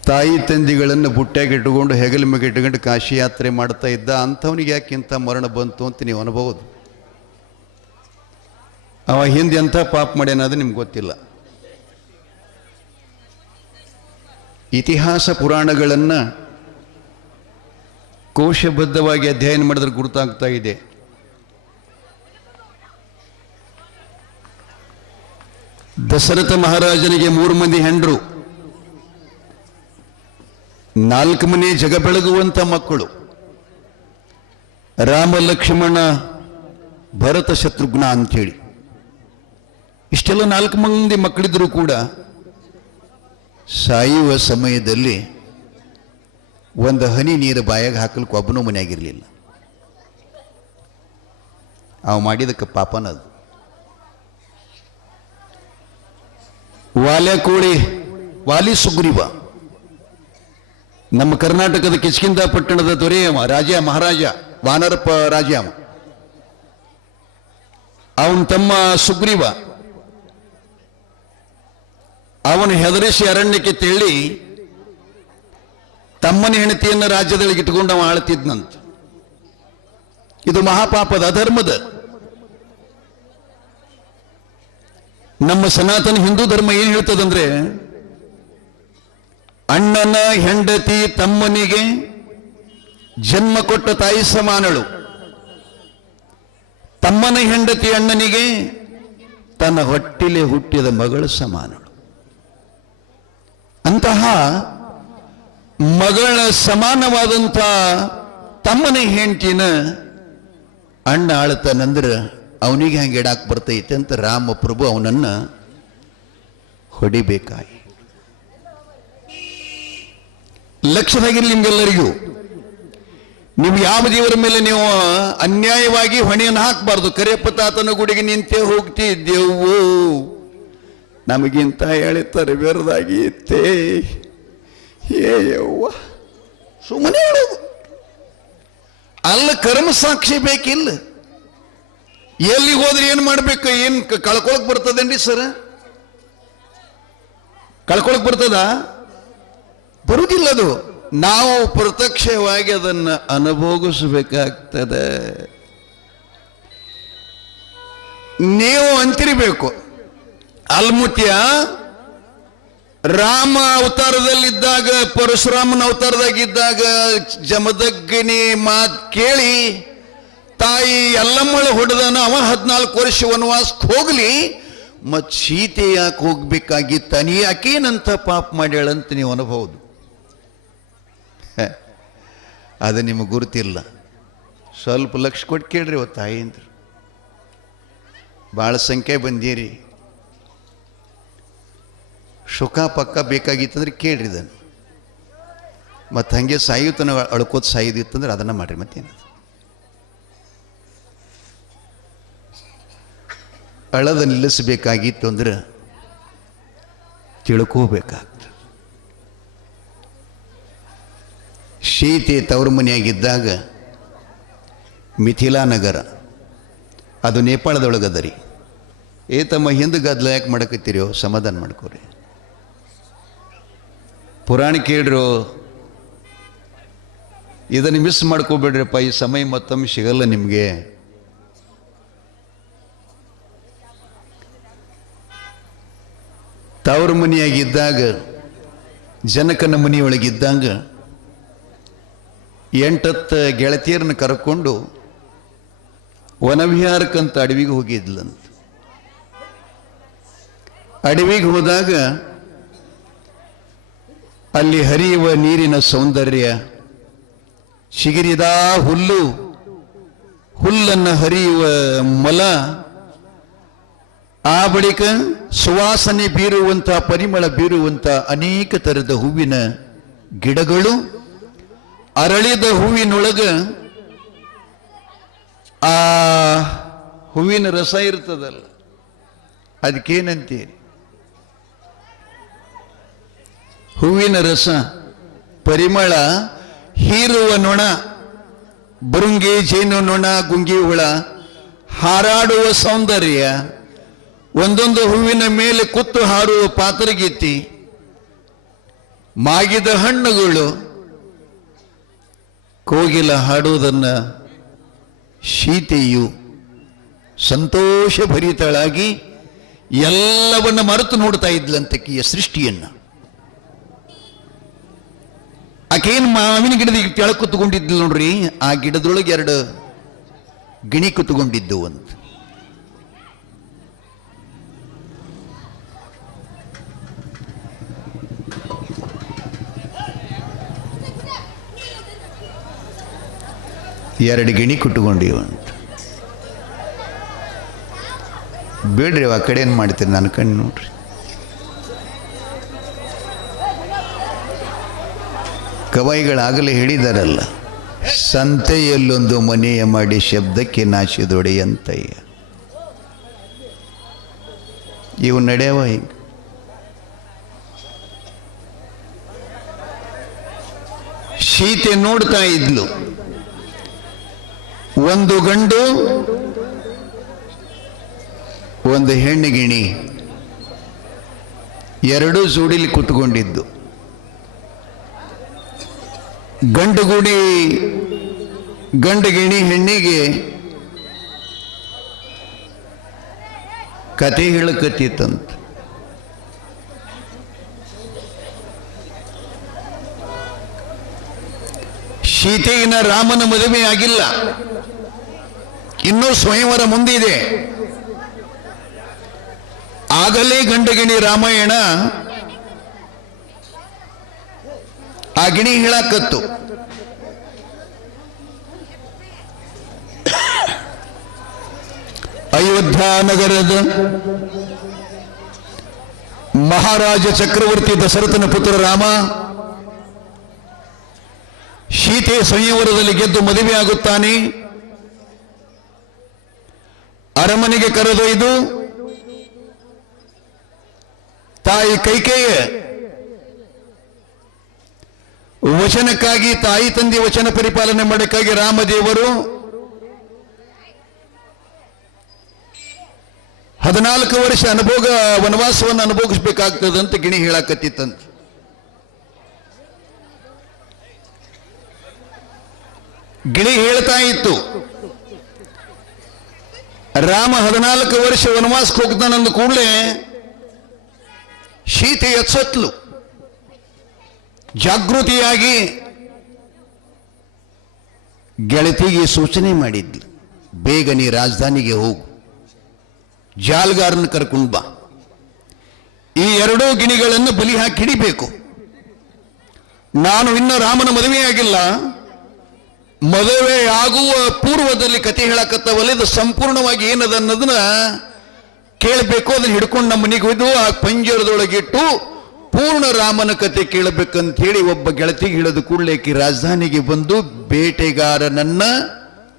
ತಾಯಿ ತಂದೆಗಳನ್ನು ಬುಟ್ಟ್ಯಾಗಿಟ್ಟುಕೊಂಡು ಹೆಗಲ ಮೇಲೆ ಇಟ್ಟುಕೊಂಡು ಕಾಶಿ ಯಾತ್ರೆ ಮಾಡ್ತಾ ಇದ್ದ ಅಂಥವನಿಗೆ ಯಾಕಿಂತ ಮರಣ ಬಂತು ಅಂತ ನೀವು ಅನ್ಬೋದು ಅವ ಹಿಂದೆ ಎಂಥ ಪಾಪ ಮಾಡ್ಯಾನದು ನಿಮ್ಗೆ ಗೊತ್ತಿಲ್ಲ ಇತಿಹಾಸ ಪುರಾಣಗಳನ್ನು ಕೋಶಬದ್ಧವಾಗಿ ಅಧ್ಯಯನ ಮಾಡಿದ್ರೆ ಗುರುತಾಗ್ತಾ ಇದೆ ದಶರಥ ಮಹಾರಾಜನಿಗೆ 3 ಮಂದಿ ಹೆಂಡ್ರು 4 ಮನೆ ಜಗ ಬೆಳಗುವಂಥ ಮಕ್ಕಳು ರಾಮ ಲಕ್ಷ್ಮಣ ಭರತ ಶತ್ರುಘ್ನ ಅಂಥೇಳಿ ಇಷ್ಟೆಲ್ಲ 4 ಮಂದಿ ಮಕ್ಕಳಿದ್ರು ಕೂಡ ಸಾಯುವ ಸಮಯದಲ್ಲಿ ಒಂದು ಹನಿ ನೀರು ಬಾಯಾಗ ಹಾಕಲಿಕ್ಕೆ ಒಬ್ಬನೂ ಮನೆಯಾಗಿರಲಿಲ್ಲ ಅವ ಮಾಡಿದಕ್ಕೆ ಪಾಪನದು ವಾಲಿ ಸುಗ್ರೀವ ನಮ್ಮ ಕರ್ನಾಟಕದ ಕಿಷ್ಕಿಂಧ ಪಟ್ಟಣದ ದೊರೆಯವ ರಾಜ ಮಹಾರಾಜ ವಾನರಪ್ಪ ರಾಜ ಅವನ ತಮ್ಮ ಸುಗ್ರೀವ ಅವನು ಹೆದರಿಸಿ ಅರಣ್ಯಕ್ಕೆ ತೆಳ್ಳಿ ತಮ್ಮನ ಹೆಂಡತಿಯನ್ನು ರಾಜ್ಯದೊಳಗೆ ಇಟ್ಟುಕೊಂಡು ಅವ ಆಳ್ತಿದ್ನಂತ ಇದು ಮಹಾಪಾಪದ ಅಧರ್ಮದ ನಮ್ಮ ಸನಾತನ ಹಿಂದೂ ಧರ್ಮ ಏನು ಹೇಳ್ತದಂದ್ರೆ ಅಣ್ಣನ ಹೆಂಡತಿ ತಮ್ಮನಿಗೆ ಜನ್ಮ ಕೊಟ್ಟ ತಾಯಿ ಸಮಾನಳು ತಮ್ಮನ ಹೆಂಡತಿ ಅಣ್ಣನಿಗೆ ತನ್ನ ಹೊಟ್ಟಿಲೆ ಹುಟ್ಟಿದ ಮಗಳು ಸಮಾನಳು ಅಂತಹ ಮಗಳ ಸಮಾನವಾದಂಥ ತಮ್ಮನ ಹೆಂಡತಿನ ಅಣ್ಣ ಆಳ್ತಾನಂದ್ರೆ ಅವನಿಗೆ ಹಂಗೆ ಇಡಾಕ್ ಬರ್ತೈತೆ ಅಂತ ರಾಮಪ್ರಭು ಅವನನ್ನು ಹೊಡಿಬೇಕಾಯಿ ಲಕ್ಷ್ಯದಾಗಿರ್ಲಿ ನಿಮ್ಗೆಲ್ಲರಿಗೂ ನೀವು ಯಾವ ದೇವರ ಮೇಲೆ ನೀವು ಅನ್ಯಾಯವಾಗಿ ಹೊಣೆಯನ್ನು ಹಾಕಬಾರ್ದು ಕರಿಯಪ್ಪ ತಾತನ ಗುಡಿಗೆ ನಿಂತೇ ಹೋಗ್ತಿದ್ದೆವು ನಮಗಿಂತ ಹೇಳಿತಾರೆ ಬೆರದಾಗಿ ಇತ್ತೇ ಯವ್ವ ಸುಮ್ಮನೆ ಹೇಳೋದು ಅಲ್ಲ ಕರ್ಮ ಸಾಕ್ಷಿ ಬೇಕಿಲ್ಲ ಎಲ್ಲಿಗೆ ಹೋದ್ರೆ ಏನು ಮಾಡ್ಬೇಕು ಏನು ಕಳ್ಕೊಳಕ್ ಬರ್ತದೇನ್ರಿ ಸರ್ ಕಳ್ಕೊಳಕ್ ಬರ್ತದ ಬರುವುದಿಲ್ಲ ಅದು ನಾವು ಪ್ರತ್ಯಕ್ಷವಾಗಿ ಅದನ್ನು ಅನುಭೋಗಿಸಬೇಕಾಗ್ತದೆ ನೀವು ಅಂತಿರಬೇಕು ಅಲ್ಮುತ್ಯ ರಾಮ ಅವತಾರದಲ್ಲಿದ್ದಾಗ ಪರಶುರಾಮನ ಅವತಾರದಾಗಿದ್ದಾಗ ಜಮದಗ್ನಿ ಮಾತು ಕೇಳಿ ತಾಯಿ ಎಲ್ಲಮ್ಮಳ ಹೊಡೆದನ ಅವ 14 ವರ್ಷ ವನವಾಸಕ್ಕೆ ಹೋಗ್ಲಿ ಮತ್ ಸೀತೆ ಯಾಕೆ ಹೋಗ್ಬೇಕಾಗಿತ್ತ, ನೀ ಯಾಕೇನಂತ ಪಾಪ ಮಾಡ್ಯಾಳಂತ ನೀವು ಅನ್ಬಹುದು. ಅದು ನಿಮಗೆ ಗುರುತಿಲ್ಲ. ಸ್ವಲ್ಪ ಲಕ್ಷ ಕೊಟ್ಟು ಕೇಳ್ರಿ ಅವತ್ತು ತಾಯಿಂದ್ರು, ಭಾಳ ಸಂಖ್ಯೆ ಬಂದೀರಿ, ಸುಖ ಪಕ್ಕ ಬೇಕಾಗಿತ್ತಂದ್ರೆ ಕೇಳ್ರಿ ಇದನ್ನು. ಮತ್ತು ಹಾಗೆ ಸಾಯುತನ ಅಳ್ಕೋತ ಸಾಯುದಿತ್ತಂದ್ರೆ ಅದನ್ನು ಮಾಡ್ರಿ. ಮತ್ತೇನದು ಅಳದ ನಿಲ್ಲಿಸಬೇಕಾಗಿತ್ತು ಅಂದ್ರೆ ತಿಳ್ಕೋಬೇಕಾಗ್ತದೆ. ಸೀತೆ ತವರು ಮನೆಯಾಗಿದ್ದಾಗ ಮಿಥಿಲಾ ನಗರ, ಅದು ನೇಪಾಳದೊಳಗದ ರೀ. ತಮ್ಮ ಹಿಂದೆ ಗದ್ದಲ ಯಾಕೆ ಮಾಡಕತ್ತೀರೋ, ಸಮಾಧಾನ ಮಾಡ್ಕೋರಿ. ಪುರಾಣ ಕೇಳ್ರು, ಇದನ್ನು ಮಿಸ್ ಮಾಡ್ಕೋಬೇಡ್ರಪ್ಪ, ಈ ಸಮಯ ಮತ್ತೊಮ್ಮೆ ಸಿಗಲ್ಲ ನಿಮಗೆ. ತವ್ರ ಮನೆಯಾಗಿದ್ದಾಗ, ಜನಕನ ಮನೆಯೊಳಗಿದ್ದಾಗ 8 ಗೆಳತಿಯರನ್ನ ಕರ್ಕೊಂಡು ವನವಿಹಾರಕ್ಕಂತ ಅಡವಿಗೆ ಹೋಗಿದ್ಲಂತ. ಅಡವಿಗೆ ಹೋದಾಗ ಅಲ್ಲಿ ಹರಿಯುವ ನೀರಿನ ಸೌಂದರ್ಯ, ಚಿಗಿರಿದ ಹುಲ್ಲನ್ನು ಹರಿಯುವ ಮೊಲ, ಆ ಬಳಿಕ ಸುವಾಸನೆ ಬೀರುವಂಥ, ಪರಿಮಳ ಬೀರುವಂಥ ಅನೇಕ ಥರದ ಹೂವಿನ ಗಿಡಗಳು, ಅರಳಿದ ಹೂವಿನೊಳಗ ಆ ಹೂವಿನ ರಸ ಇರ್ತದಲ್ಲ, ಅದಕ್ಕೇನಂತೀರಿ? ಹೂವಿನ ರಸ, ಪರಿಮಳ ಹೀರುವ ನೊಣ, ಬರುಂಗಿ, ಜೇನು ನೊಣ, ಗುಂಗಿ ಹುಳ, ಹಾರಾಡುವ ಸೌಂದರ್ಯ, ಒಂದೊಂದು ಹೂವಿನ ಮೇಲೆ ಕುತ್ತು ಹಾರುವ ಪಾತರಗಿತ್ತಿ, ಮಾಗಿದ ಹಣ್ಣುಗಳು, ಕೋಗಿಲ ಹಾಡುವುದನ್ನು ಸೀತೆಯು ಸಂತೋಷ ಭರಿತಳಾಗಿ ಎಲ್ಲವನ್ನ ಮರೆತು ನೋಡ್ತಾ ಇದ್ಲಂತಕ್ಕಿಯ ಸೃಷ್ಟಿಯನ್ನ. ಆಕೇನು ಮಾವಿನ ಗಿಡದ ಕೆಳ ಕುತ್ಕೊಂಡಿದ್ಲು ನೋಡ್ರಿ, ಆ ಗಿಡದೊಳಗೆ 2 ಗಿಣಿ ಕುತ್ಕೊಂಡಿದ್ದು ಅಂತ. ಎರಡು ಗಿಣಿ ಕುಟ್ಕೊಂಡಿವಂತ. ಬೇಡ್ರಿ, ಆ ಕಡೆ ಏನು ಮಾಡ್ತೀರಿ, ನನ್ನ ಕಣ್ಣು ನೋಡ್ರಿ. ಕವಾಯಿಗಳಾಗಲೇ ಹೇಳಿದಾರಲ್ಲ, ಸಂತೆಯಲ್ಲೊಂದು ಮನೆಯ ಮಾಡಿ ಶಬ್ದಕ್ಕೆ ನಾಶದೊಡೆಯಂತಯ್ಯ. ಇವು ನಡೆಯವ ಹಿಂಗ. ಸೀತೆ ನೋಡ್ತಾ ಇದ್ಲು, ಒಂದು ಗಂಡು ಒಂದು ಹೆಣ್ಣಿಗಿಣಿ 2 ಜೋಡಿಲಿ ಕುತ್ಕೊಂಡಿದ್ದು. ಗಂಡು ಗಿಣಿ ಹೆಣ್ಣಿಗೆ ಕತೆ ಹೇಳಕತ್ತಿತ್ತಂತ. ಸೀತೆಗಿನ ರಾಮನ ಮದುವೆ ಆಗಿಲ್ಲ, ಇನ್ನೂ ಸ್ವಯಂವರ ಮುಂದಿದೆ. ಆಗಲೇ ಗಂಡಗಿಣಿ ರಾಮಾಯಣ ಆ ಗಿಣಿ ಹೇಳಕತ್ತು. ಅಯೋಧ್ಯ ನಗರದ ಮಹಾರಾಜ ಚಕ್ರವರ್ತಿ ದಶರಥನ ಪುತ್ರ ರಾಮ ಸೀತೆ ಸಂಯವರದಲ್ಲಿ ಗೆದ್ದು ಮದುವೆಯಾಗುತ್ತಾನೆ. ಅರಮನೆಗೆ ಕರೆದೊಯ್ದು ತಾಯಿ ಕೈಕೇಯ ವಚನಕ್ಕಾಗಿ, ತಾಯಿ ತಂದೆ ವಚನ ಪರಿಪಾಲನೆ ಮಾಡಕ್ಕಾಗಿ ರಾಮದೇವರು 14 ವರ್ಷ ವನವಾಸವನ್ನು ಅನುಭವಿಸಬೇಕಾಗ್ತದಂತ ಗಿಣಿ ಹೇಳಕತ್ತಿತ್ತಂತ. ಗಿಣಿ ಹೇಳ್ತಾ ಇತ್ತು, ರಾಮ 14 ವರ್ಷ ವನವಾಸಕ್ಕೆ ಹೋಗ್ತಾನಂದ ಕೂಡಲೇ ಸೀತೆ ಎಚ್ಚತ್ಲು, ಜಾಗೃತಿಯಾಗಿ ಗೆಳತಿಗೆ ಸೂಚನೆ ಮಾಡಿದ್ಲು, ಬೇಗ ನೀ ರಾಜಧಾನಿಗೆ ಹೋಗು, ಜಾಲ್ಗಾರನ ಕರ್ಕೊಂಡು ಬಾ. ಈ ಎರಡೂ ಗಿಣಿಗಳನ್ನು ಬಲಿ ಹಾಕಿ ಹಿಡಿಬೇಕು. ನಾನು ಇನ್ನು ರಾಮನ ಮದುವೆಯಾಗಿಲ್ಲ, ಮದುವೆ ಆಗುವ ಪೂರ್ವದಲ್ಲಿ ಕತೆ ಹೇಳಕತ್ತವಲ್ಲ, ಇದು ಸಂಪೂರ್ಣವಾಗಿ ಏನದ ಅನ್ನೋದನ್ನ ಕೇಳಬೇಕು. ಅದನ್ನ ಹಿಡ್ಕೊಂಡು ನಮ್ಮ ಮನೆಗೆ ಹೋಯ್ದು ಆ ಪಂಜರದೊಳಗಿಟ್ಟು ಪೂರ್ಣ ರಾಮನ ಕತೆ ಕೇಳಬೇಕಂತ ಹೇಳಿ ಒಬ್ಬ ಗೆಳತಿಗೆ ಹಿಡಿದು ಕೂಡ್ಲೇಕಿ ರಾಜಧಾನಿಗೆ ಬಂದು ಬೇಟೆಗಾರನನ್ನ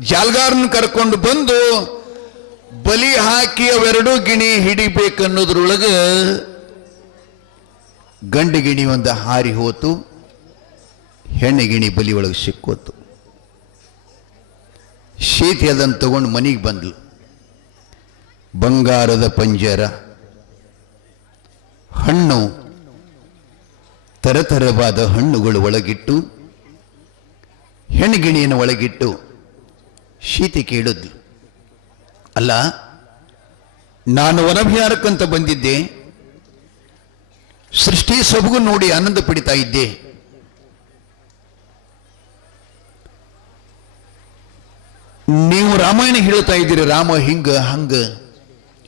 ಜಾಲ್ಗಾರನ ಕರ್ಕೊಂಡು ಬಂದು ಬಲಿ ಹಾಕಿ ಅವೆರಡೂ ಗಿಣಿ ಹಿಡಿಬೇಕನ್ನೋದ್ರೊಳಗ ಗಂಡು ಗಿಣಿ ಒಂದು ಹಾರಿ ಹೋತು, ಹೆಣ್ಣು ಗಿಣಿ ಬಲಿ ಒಳಗೆ ಸಿಕ್ಕೋತು. ಶೀತಿ ಅದನ್ನು ತಗೊಂಡು ಮನೆಗೆ ಬಂದ್ಲು. ಬಂಗಾರದ ಪಂಜರ, ಹಣ್ಣು, ತರತರವಾದ ಹಣ್ಣುಗಳು ಒಳಗಿಟ್ಟು ಹೆಣ್ಣುಗಿಣಿಯನ್ನು ಒಳಗಿಟ್ಟು ಶೀತಿ ಕೇಳಿದ್ಲು, ಅಲ್ಲ ನಾನು ವನವಿಹಾರಕ್ಕಂತ ಬಂದಿದ್ದೆ, ಸೃಷ್ಟಿ ಸೊಬಗು ನೋಡಿ ಆನಂದ ಪಡಿತಾ ಇದ್ದೆ, ನೀವು ರಾಮಾಯಣ ಹೇಳ್ತಾ ಇದ್ದೀರಿ, ರಾಮ ಹಿಂಗ ಹಂಗ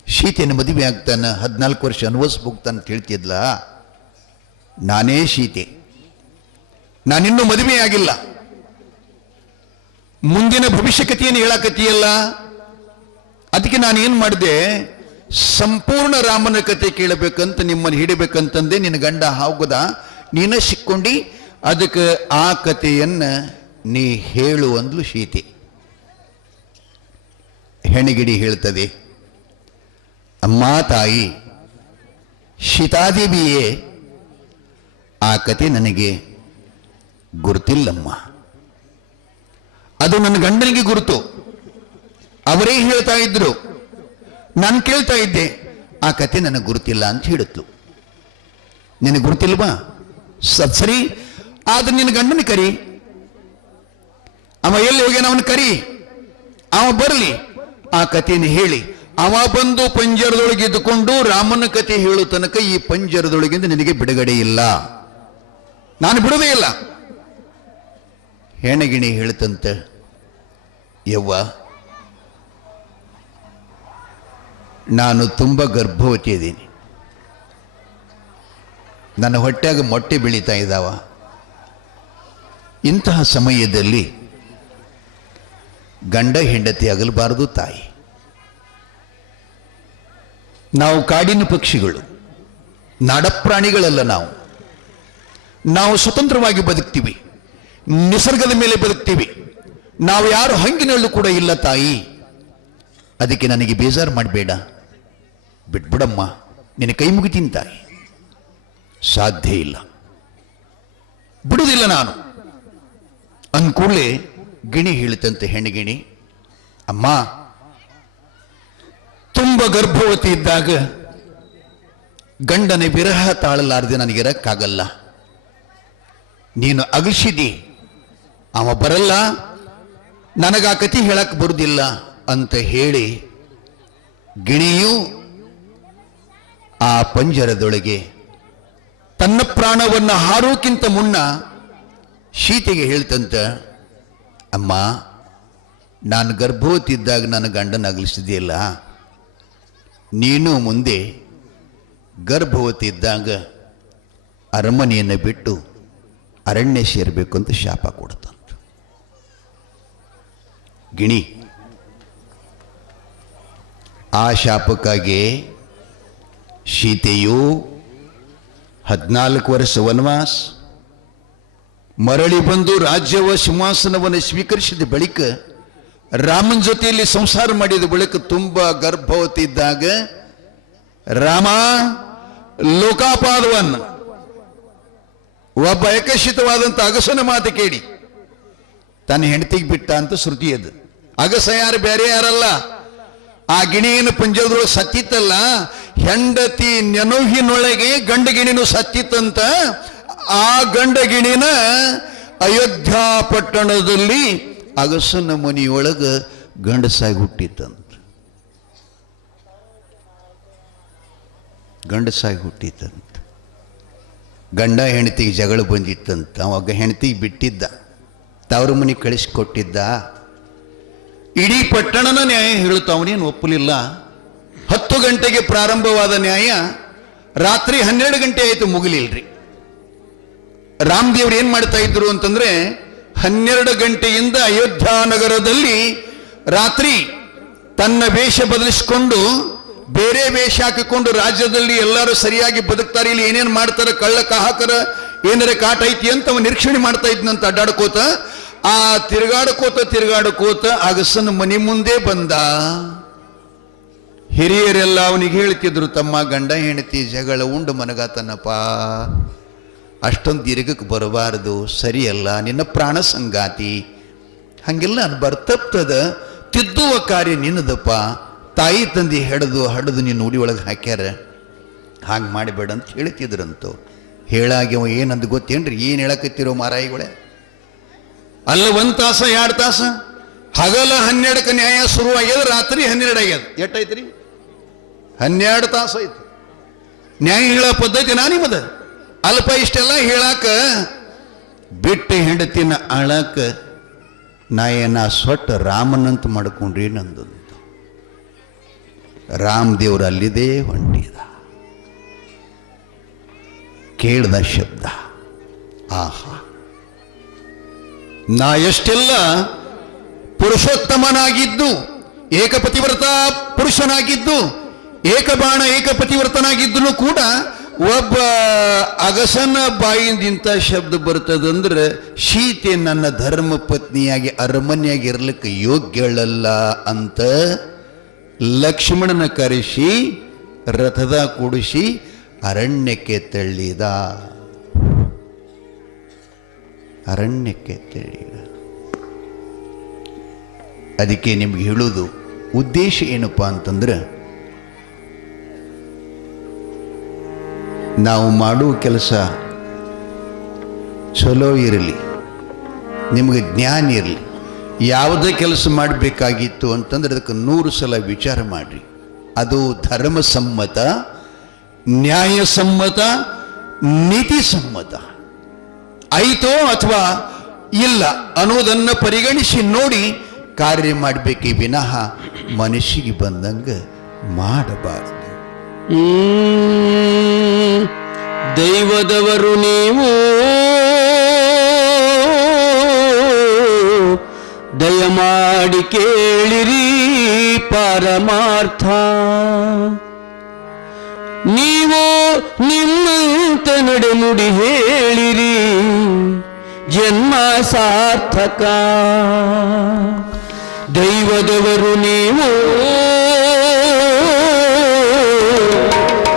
ಸೀತೆಯನ್ನು ಮದುವೆ ಆಗ್ತಾನ, 14 ವರ್ಷ ಅನುಭವಿಸ್ಬೋಗ್ತಾನ ಅಂತ ಹೇಳ್ತಿದ್ಲ. ನಾನೇ ಸೀತೆ, ನಾನಿನ್ನೂ ಮದುವೆ ಆಗಿಲ್ಲ, ಮುಂದಿನ ಭವಿಷ್ಯಕತೆಯನ್ನು ಹೇಳಕತ್ತೀಯಲ್ಲ. ಅದಕ್ಕೆ ನಾನು ಏನು ಮಾಡಿದೆ, ಸಂಪೂರ್ಣ ರಾಮನ ಕತೆ ಕೇಳಬೇಕಂತ ನಿಮ್ಮನ್ನು ಹಿಡಿಬೇಕಂತಂದೆ. ನಿನ್ನ ಗಂಡ ಹೋಗದ, ನೀನ ಸಿಕ್ಕೊಂಡಿ, ಅದಕ್ಕೆ ಆ ಕಥೆಯನ್ನ ನೀ ಹೇಳು ಅಂದ್ಲು ಸೀತೆ. ಹೆಣ್ಣಿಗಿಡಿ ಹೇಳ್ತದೆ, ಅಮ್ಮ ತಾಯಿ ಸೀತಾದೇವಿಯೇ, ಆ ಕತೆ ನನಗೆ ಗುರುತಿಲ್ಲಮ್ಮ, ಅದು ನನ್ನ ಗಂಡನಿಗೆ ಗುರುತು, ಅವರೇ ಹೇಳ್ತಾ ಇದ್ರು, ನಾನು ಕೇಳ್ತಾ ಇದ್ದೆ, ಆ ಕತೆ ನನಗೆ ಗುರುತಿಲ್ಲ ಅಂತ ಹೇಳಿದ್ಲು. ನಿನಗೆ ಗುರುತಿಲ್ವಾ? ಸರಿ, ಆದ್ರೆ ನಿನ್ನ ಗಂಡನ ಕರಿ, ಅವ ಎಲ್ಲಿ ಹೋಗ್ಯಾನ ಅವನು ಕರಿ, ಅವ ಬರಲಿ, ಆ ಕಥೆಯನ್ನು ಹೇಳಿ. ಅವ ಬಂದು ಪಂಜರದೊಳಗೆ ಇದ್ದುಕೊಂಡು ರಾಮನ ಕಥೆ ಹೇಳೋ ತನಕ ಈ ಪಂಜರದೊಳಗಿಂದ ನಿನಗೆ ಬಿಡುಗಡೆ ಇಲ್ಲ, ನಾನು ಬಿಡುವುದೇ ಇಲ್ಲ. ಹೆಣಗಿಣಿ ಹೇಳ್ತಂತೆ, ಯವ್ವ ನಾನು ತುಂಬ ಗರ್ಭವತಿ ಇದ್ದೀನಿ, ನನ್ನ ಹೊಟ್ಟೆಯಾಗ ಮೊಟ್ಟೆ ಬೆಳೀತಾ ಇದ್ದಾವ. ಇಂತಹ ಸಮಯದಲ್ಲಿ ಗಂಡ ಹೆಂಡತಿ ಆಗಲಬಾರದು ತಾಯಿ. ನಾವು ಕಾಡಿನ ಪಕ್ಷಿಗಳು, ನಾಡಪ್ರಾಣಿಗಳಲ್ಲ. ನಾವು ಸ್ವತಂತ್ರವಾಗಿ ಬದುಕ್ತೀವಿ, ನಿಸರ್ಗದ ಮೇಲೆ ಬದುಕ್ತೀವಿ. ನಾವು ಯಾರು ಹಂಗಿನಲ್ಲೂ ಕೂಡ ಇಲ್ಲ ತಾಯಿ. ಅದಕ್ಕೆ ನನಗೆ ಬೇಜಾರು ಮಾಡಬೇಡ, ಬಿಟ್ಬಿಡಮ್ಮ, ನಿನ್ನ ಕೈ ಮುಗಿತೀನಿ ತಾಯಿ. ಸಾಧ್ಯ ಇಲ್ಲ, ಬಿಡುವುದಿಲ್ಲ ನಾನು ಅಂದ್ಕೂಡಲೇ ಗಿಣಿ ಹೇಳ್ತಂತೆ, ಹೆಣ್ಣುಗಿಣಿ, ಅಮ್ಮ ತುಂಬ ಗರ್ಭವತಿ ಇದ್ದಾಗ ಗಂಡನ ವಿರಹ ತಾಳಲಾರದೆ ನನಗಿರಕ್ಕಾಗಲ್ಲ, ನೀನು ಅಗಲಿಸಿದಿ, ಅವ ಬರಲ್ಲ, ನನಗ ಆ ಕಥೆ ಹೇಳಕ್ ಬರುವುದಿಲ್ಲ ಅಂತ ಹೇಳಿ ಗಿಣಿಯು ಆ ಪಂಜರದೊಳಗೆ ತನ್ನ ಪ್ರಾಣವನ್ನು ಹಾರೋಕ್ಕಿಂತ ಮುನ್ನ ಸೀತೆಗೆ ಹೇಳ್ತಂತ, ಅಮ್ಮ ನಾನು ಗರ್ಭವತಿ ಇದ್ದಾಗ ನನ್ನ ಗಂಡನ ಅಗಲಿಸಿದೆಯಲ್ಲ, ನೀನು ಮುಂದೆ ಗರ್ಭವತಿ ಇದ್ದಾಗ ಅರಮನೆಯನ್ನು ಬಿಟ್ಟು ಅರಣ್ಯ ಸೇರಬೇಕು ಅಂತ ಶಾಪ ಕೊಡ್ತಂತ. ಗಿಣಿ ಆ ಶಾಪಕ್ಕಾಗಿ ಸೀತೆಯು 14 ವರ್ಷ ವನವಾಸ ಮರಳಿ ಬಂದು ರಾಜ್ಯವ ಸಿಂಹಾಸನವನ್ನು ಸ್ವೀಕರಿಸಿದ ಬಳಿಕ ರಾಮನ ಜೊತೆಯಲ್ಲಿ ಸಂಸಾರ ಮಾಡಿದ ಬಳಿಕ ತುಂಬ ಗರ್ಭವತಿ ಇದ್ದಾಗ ರಾಮ ಲೋಕಾಪಾದವನ್ನ ಒಬ್ಬ ಏಕಶಿತವಾದಂಥ ಅಗಸನ ಮಾತು ಕೇಳಿ ತನ್ನ ಹೆಂಡತಿಗೆ ಬಿಟ್ಟ ಅಂತ ಶ್ರುತಿ ಅದು. ಅಗಸ ಯಾರು ಬೇರೆ ಯಾರಲ್ಲ, ಆ ಗಿಣಿಯನ್ನು ಪಂಜರದೊಳಗೆ ಸತ್ತಿತ್ತಲ್ಲ, ಹೆಂಡತಿ ನೆನಹಿನೊಳಗೆ ಗಂಡ ಗಿಣಿನೂ ಸತ್ತಿತ್ತಂತ. ಆ ಗಂಡ ಗಿಣಿನ ಅಯೋಧ್ಯ ಪಟ್ಟಣದಲ್ಲಿ ಅಗಸನ ಮನೆಯೊಳಗ ಗಂಡಸಾಗಿ ಹುಟ್ಟಿತ್ತಂತ. ಗಂಡಸಾಗಿ ಹುಟ್ಟಿತ್ತಂತ. ಗಂಡ ಹೆಂಡತಿಗೆ ಜಗಳ ಬಂದಿತ್ತಂತ. ಅವಾಗ ಹೆಂಡತಿಗೆ ಬಿಟ್ಟಿದ್ದ, ತವರು ಮನೆಗೆ ಕಳಿಸ್ಕೊಟ್ಟಿದ್ದ. ಇಡೀ ಪಟ್ಟಣನ ನ್ಯಾಯ ಹೇಳುತ್ತ ಅವನೇನು ಒಪ್ಪಲಿಲ್ಲ. 10 ಗಂಟೆಗೆ ಪ್ರಾರಂಭವಾದ ನ್ಯಾಯ ರಾತ್ರಿ 12 ಗಂಟೆ ಆಯ್ತು, ಮುಗಿಲಿಲ್ರಿ. ರಾಮದೇವ್ರು ಏನ್ ಮಾಡ್ತಾ ಇದ್ರು ಅಂತಂದ್ರೆ 12 ಗಂಟೆಯಿಂದ ಅಯೋಧ್ಯ ನಗರದಲ್ಲಿ ರಾತ್ರಿ ತನ್ನ ವೇಷ ಬದಲಿಸಿಕೊಂಡು ಬೇರೆ ವೇಷ ಹಾಕಿಕೊಂಡು ರಾಜ್ಯದಲ್ಲಿ ಎಲ್ಲರೂ ಸರಿಯಾಗಿ ಬದುಕ್ತಾರೆ, ಇಲ್ಲಿ ಏನೇನು ಮಾಡ್ತಾರೆ, ಕಳ್ಳ ಕಾಹಕರ ಏನಾರ ಕಾಟ ಐತಿ ಅಂತ ಅವನು ನಿರೀಕ್ಷಣೆ ಮಾಡ್ತಾ ಇದ್ನಂತ. ಅಡ್ಡಾಡ್ಕೋತ ಆ ತಿರುಗಾಡಕೋತ ಅಗಸನ ಮನೆ ಮುಂದೆ ಬಂದ. ಹಿರಿಯರೆಲ್ಲ ಅವನಿಗೆ ಹೇಳ್ತಿದ್ರು, ತಮ್ಮ ಗಂಡ ಹೆಂಡತಿ ಜಗಳ ಉಂಡು ಮನಗಾತನಪ್ಪ, ಅಷ್ಟೊಂದು ದೀರ್ಘಕ್ಕೆ ಬರಬಾರದು, ಸರಿಯಲ್ಲ, ನಿನ್ನ ಪ್ರಾಣ ಸಂಗಾತಿ, ಹಂಗೆಲ್ಲ ಬರ್ತಪ್ತದ, ತಿದ್ದುವ ಕಾರ್ಯ ನಿನ್ನದಪ್ಪ, ತಾಯಿ ತಂದೆ ಹಡದು ನಿನ್ನ ಉಡಿ ಒಳಗೆ ಹಾಕ್ಯಾರ, ಹಾಗೆ ಮಾಡಿಬೇಡ ಅಂತ ಹೇಳ್ತಿದ್ರಂತು. ಹೇಳಾಗಿ ಅವ ಏನಂದು ಗೊತ್ತೇನ್ರಿ, ಏನು ಹೇಳಕತ್ತಿರೋ ಮಾರಾಯಿಗಳೇ? ಅಲ್ಲ 1 ತಾಸ 2 ತಾಸ, ಹಗಲ 12ಕ್ಕೆ ನ್ಯಾಯ ಶುರು ಆಗ್ಯದ, ರಾತ್ರಿ 12 ಆಗ್ಯದ. ಎಷ್ಟಾಯ್ತು ರೀ? 12 ತಾಸು ಆಯ್ತು. ನ್ಯಾಯ ಹೇಳೋ ಪದ್ಧತಿ ನಿಮ್ಮದ ಅಲ್ಪ. ಇಷ್ಟೆಲ್ಲ ಹೇಳಾಕ ಬಿಟ್ಟು ಹೆಂಡತಿನ ಆಳಾಕ ನಾ ಸೊಟ್ಟ ರಾಮನಂತ ಮಾಡ್ಕೊಂಡ್ರಿ ನಂದಂತ. ರಾಮದೇವ್ರು ಅಲ್ಲಿದೆ ಹೊಂಟಿದ. ಕೇಳ್ದ ಶಬ್ದ, ಆಹಾ, ನಾ ಎಷ್ಟೆಲ್ಲ ಪುರುಷೋತ್ತಮನಾಗಿದ್ದು, ಏಕಪತಿವ್ರತ ಪುರುಷನಾಗಿದ್ದು, ಏಕಬಾಣ ಏಕಪತಿವ್ರತನಾಗಿದ್ದು ಕೂಡ ಒಬ್ಬ ಅಗಸನ ಬಾಯಿಂದ ಇಂಥ ಶಬ್ದ ಬರ್ತದಂದ್ರೆ ಸೀತೆ ನನ್ನ ಧರ್ಮ ಪತ್ನಿಯಾಗಿ ಅರಮನೆಯಾಗಿ ಇರ್ಲಿಕ್ಕೆ ಯೋಗ್ಯಳಲ್ಲ ಅಂತ ಲಕ್ಷ್ಮಣನ ಕರೆಸಿ ರಥದ ಕೂಡಿಸಿ ಅರಣ್ಯಕ್ಕೆ ತಳ್ಳಿದ. ಅದಕ್ಕೆ ನಿಮ್ಗೆ ಹೇಳೋದು ಉದ್ದೇಶ ಏನಪ್ಪಾ ಅಂತಂದ್ರೆ, ನಾವು ಮಾಡುವ ಕೆಲಸ ಚಲೋ ಇರಲಿ, ನಿಮಗೆ ಜ್ಞಾನ ಇರಲಿ. ಯಾವುದೇ ಕೆಲಸ ಮಾಡಬೇಕಾಗಿತ್ತು ಅಂತಂದ್ರೆ ಅದಕ್ಕೆ 100 ಸಲ ವಿಚಾರ ಮಾಡಿರಿ. ಅದು ಧರ್ಮಸಮ್ಮತ, ನ್ಯಾಯಸಮ್ಮತ, ನೀತಿಸಮ್ಮತ ಆಯಿತೋ ಅಥವಾ ಇಲ್ಲ ಅನ್ನೋದನ್ನು ಪರಿಗಣಿಸಿ ನೋಡಿ ಕಾರ್ಯ ಮಾಡಬೇಕೇ ವಿನಃ ಮನುಷ್ಯಗೆ ಬಂದಂಗೆ ಮಾಡಬಾರದು. ದೈವದವರು ನೀವು ದಯಮಾಡಿ ಕೇಳಿರಿ ಪರಮಾರ್ಥ. ನೀವು ನಿಮ್ಮಂತ ನಡೆನುಡಿ ಹೇಳಿರಿ ಜನ್ಮ ಸಾರ್ಥಕ. ದೈವದವರು ನೀವು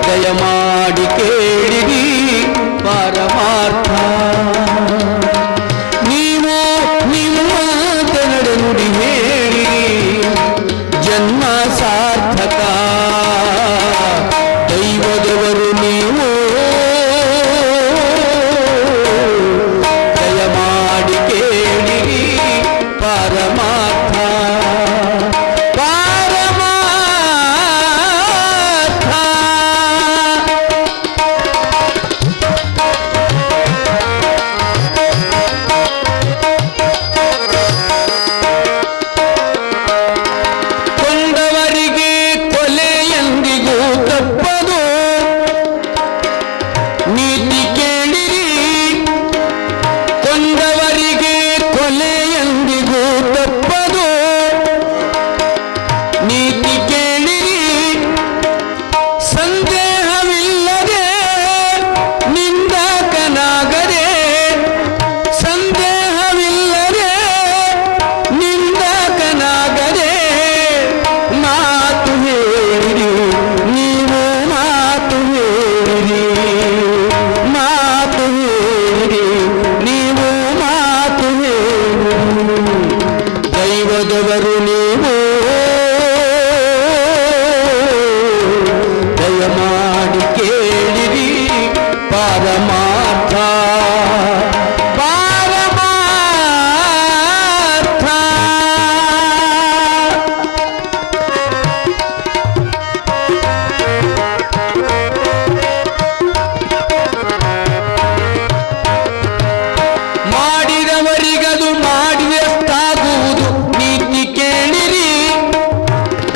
ದಯಮಾಡಿ ಕೇಳಿರಿ ಪರಮಾರ್ಥ. ನೀವು ನಿಮ್ಮಂತ ನಡೆನುಡಿ ಹೇಳಿರಿ ಜನ್ಮ ಸಾರ್ಥಕ. ದೈವದವರು ನೀವು ದಯಮಾಡಿ ಕೇಳಿರಿ ಪರಮಾರ್ಥ.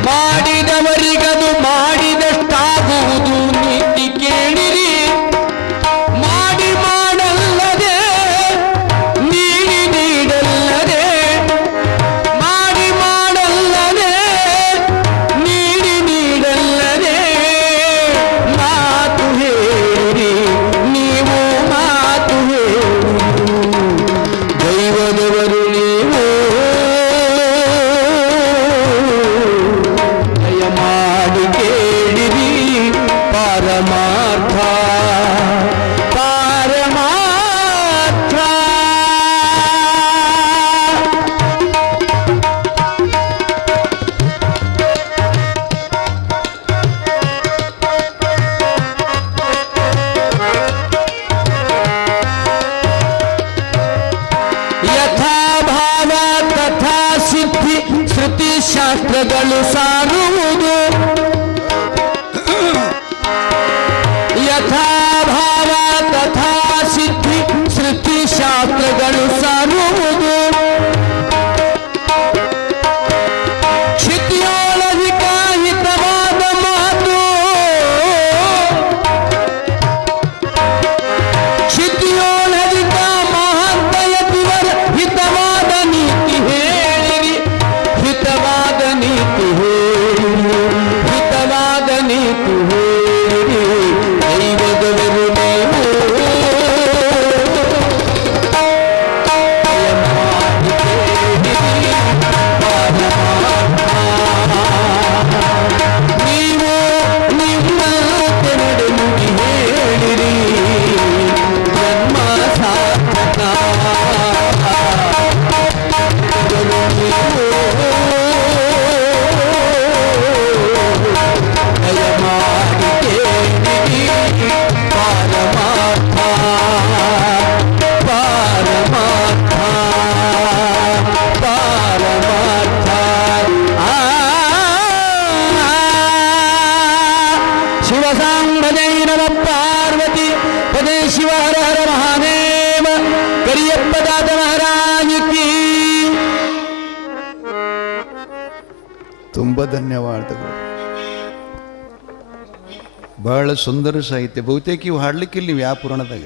ಮಾಡಿದವರಿಗದು ಮಾಡಿದಷ್ಟಾಗುವುದು ನೀತಿ ಕೇಳಿ ಜಯ ಶಿವ ಹರ ಹರ ಮಹಾದೇವ ಕರಿಯಪ್ಪ ದಾದ ಮಹಾರಾಜ ಕೀ. ತುಂಬ ಧನ್ಯವಾದಗಳು. ಬಹಳ ಸುಂದರ ಸಾಹಿತ್ಯ. ಬಹುತೇಕ ಇವು ಹಾಡ್ಲಿಕ್ಕಿಲ್ಲ ನೀವು ಯಾವ ಪುರಾಣದಾಗ.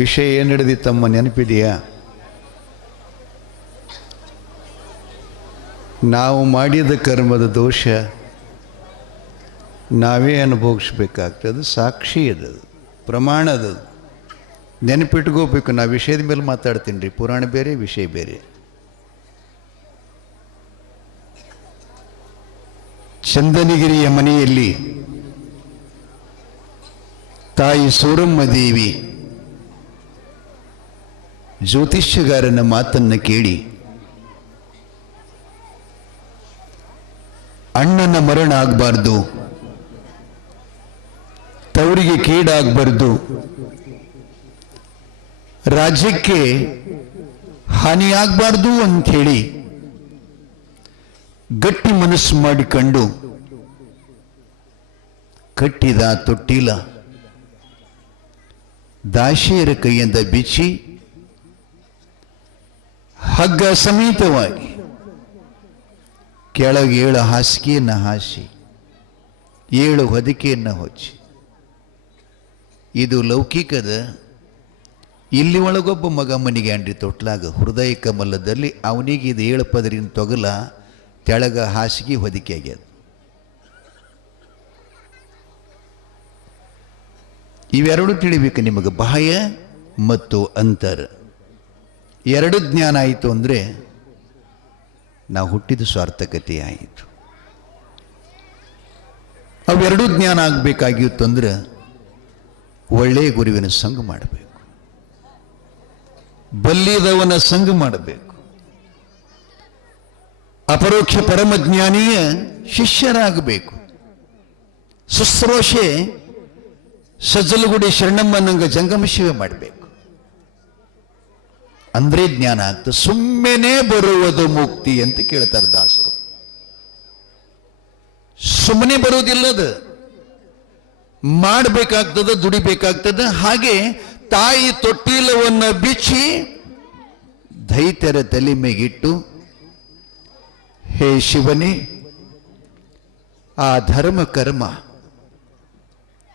ವಿಷಯ ಏನು ಹಿಡಿದಿತ್ತಮ್ಮ ನೆನಪಿದೆಯಾ? ನಾವು ಮಾಡಿದ ಕರ್ಮದ ದೋಷ ನಾವೇ ಅನುಭವಿಸ್ಬೇಕಾಗ್ತದೆ. ಸಾಕ್ಷಿ ಅದದು, ಪ್ರಮಾಣ ಅದದು. ನೆನಪಿಟ್ಕೋಬೇಕು. ನಾ ವಿಷಯದ ಮೇಲೆ ಮಾತಾಡ್ತೀನಿ ರೀ, ಪುರಾಣ ಬೇರೆ ವಿಷಯ ಬೇರೆ. ಚಂದನಗಿರಿಯ ಮನೆಯಲ್ಲಿ ತಾಯಿ ಸೂರಮ್ಮ ದೇವಿ ಜ್ಯೋತಿಷ್ಯಗಾರನ ಮಾತನ್ನು ಕೇಳಿ ಅಣ್ಣನ ಮರಣ ಆಗಬಾರ್ದು, ತವರಿಗೆ ಕೀಡಾಗಬಾರ್ದು, ರಾಜ್ಯಕ್ಕೆ ಹಾನಿಯಾಗಬಾರ್ದು ಅಂಥೇಳಿ ಗಟ್ಟಿ ಮನಸ್ಸು ಮಾಡಿಕೊಂಡು ಕಟ್ಟಿದ ತೊಟ್ಟಿಲ ದಾಸಿಯರ ಕೈಯಿಂದ ಬಿಚ್ಚಿ ಹಗ್ಗ ಸಮೇತವಾಗಿ ಕೆಳಗೆ 7 ಹಾಸಿಗೆಯನ್ನು ಹಾಸಿ 7 ಹೊದಿಕೆಯನ್ನು ಹೊಚ್ಚಿ. ಇದು ಲೌಕಿಕದ. ಇಲ್ಲಿ ಒಳಗೊಬ್ಬ ಮಗ ಮನಿಗೆ ಅಂಡ್ರಿ ತೊಟ್ಲಾಗ ಹೃದಯ ಕಮಲದಲ್ಲಿ ಅವನಿಗೆ ಇದು 7 ಪದರಿನ ತೊಗಲ ತೆಳಗ ಹಾಸಿಗೆ ಹೊದಿಕೆ ಆಗ್ಯದ. ಇವೆರಡು ತಿಳಿಬೇಕು ನಿಮಗೆ, ಬಾಹ್ಯ ಮತ್ತು ಅಂತರ. 2 ಜ್ಞಾನ ಆಯಿತು ಅಂದರೆ ನಾವು ಹುಟ್ಟಿದ ಸಾರ್ಥಕತೆ ಆಯಿತು. ಅವೆರಡೂ ಜ್ಞಾನ ಆಗಬೇಕಾಗಿತ್ತು ಅಂದ್ರೆ ಒಳ್ಳೆಯ ಗುರುವಿನ ಸಂಗ ಮಾಡಬೇಕು, ಬಲ್ಲಿದವನ ಸಂಗ ಮಾಡಬೇಕು, ಅಪರೋಕ್ಷ ಪರಮಜ್ಞಾನಿಯ ಶಿಷ್ಯರಾಗಬೇಕು. ಶುಶ್ರೂಷೆ ಸಜ್ಜಲಗುಡಿ ಶರಣಮ್ಮನಂಗ ಜಂಗಮ ಸೇವೆ ಮಾಡಬೇಕು. ಅಂದ್ರೆ ಜ್ಞಾನ ಆಗ್ತದೆ. ಸುಮ್ಮನೆ ಬರುವುದು ಮುಕ್ತಿ ಅಂತ ಕೇಳ್ತಾರೆ ದಾಸರು. ಸುಮ್ಮನೆ ಬರುವುದಿಲ್ಲದ, ಮಾಡಬೇಕಾಗ್ತದ, ದುಡಿಬೇಕಾಗ್ತದ. ಹಾಗೆ ತಾಯಿ ತೊಟ್ಟಿಲವನ್ನ ಬಿಚ್ಚಿ ದೈತ್ಯರ ತಲೆ ಮೇಗಿಟ್ಟು, ಹೇ ಶಿವನೇ, ಆ ಧರ್ಮ ಕರ್ಮ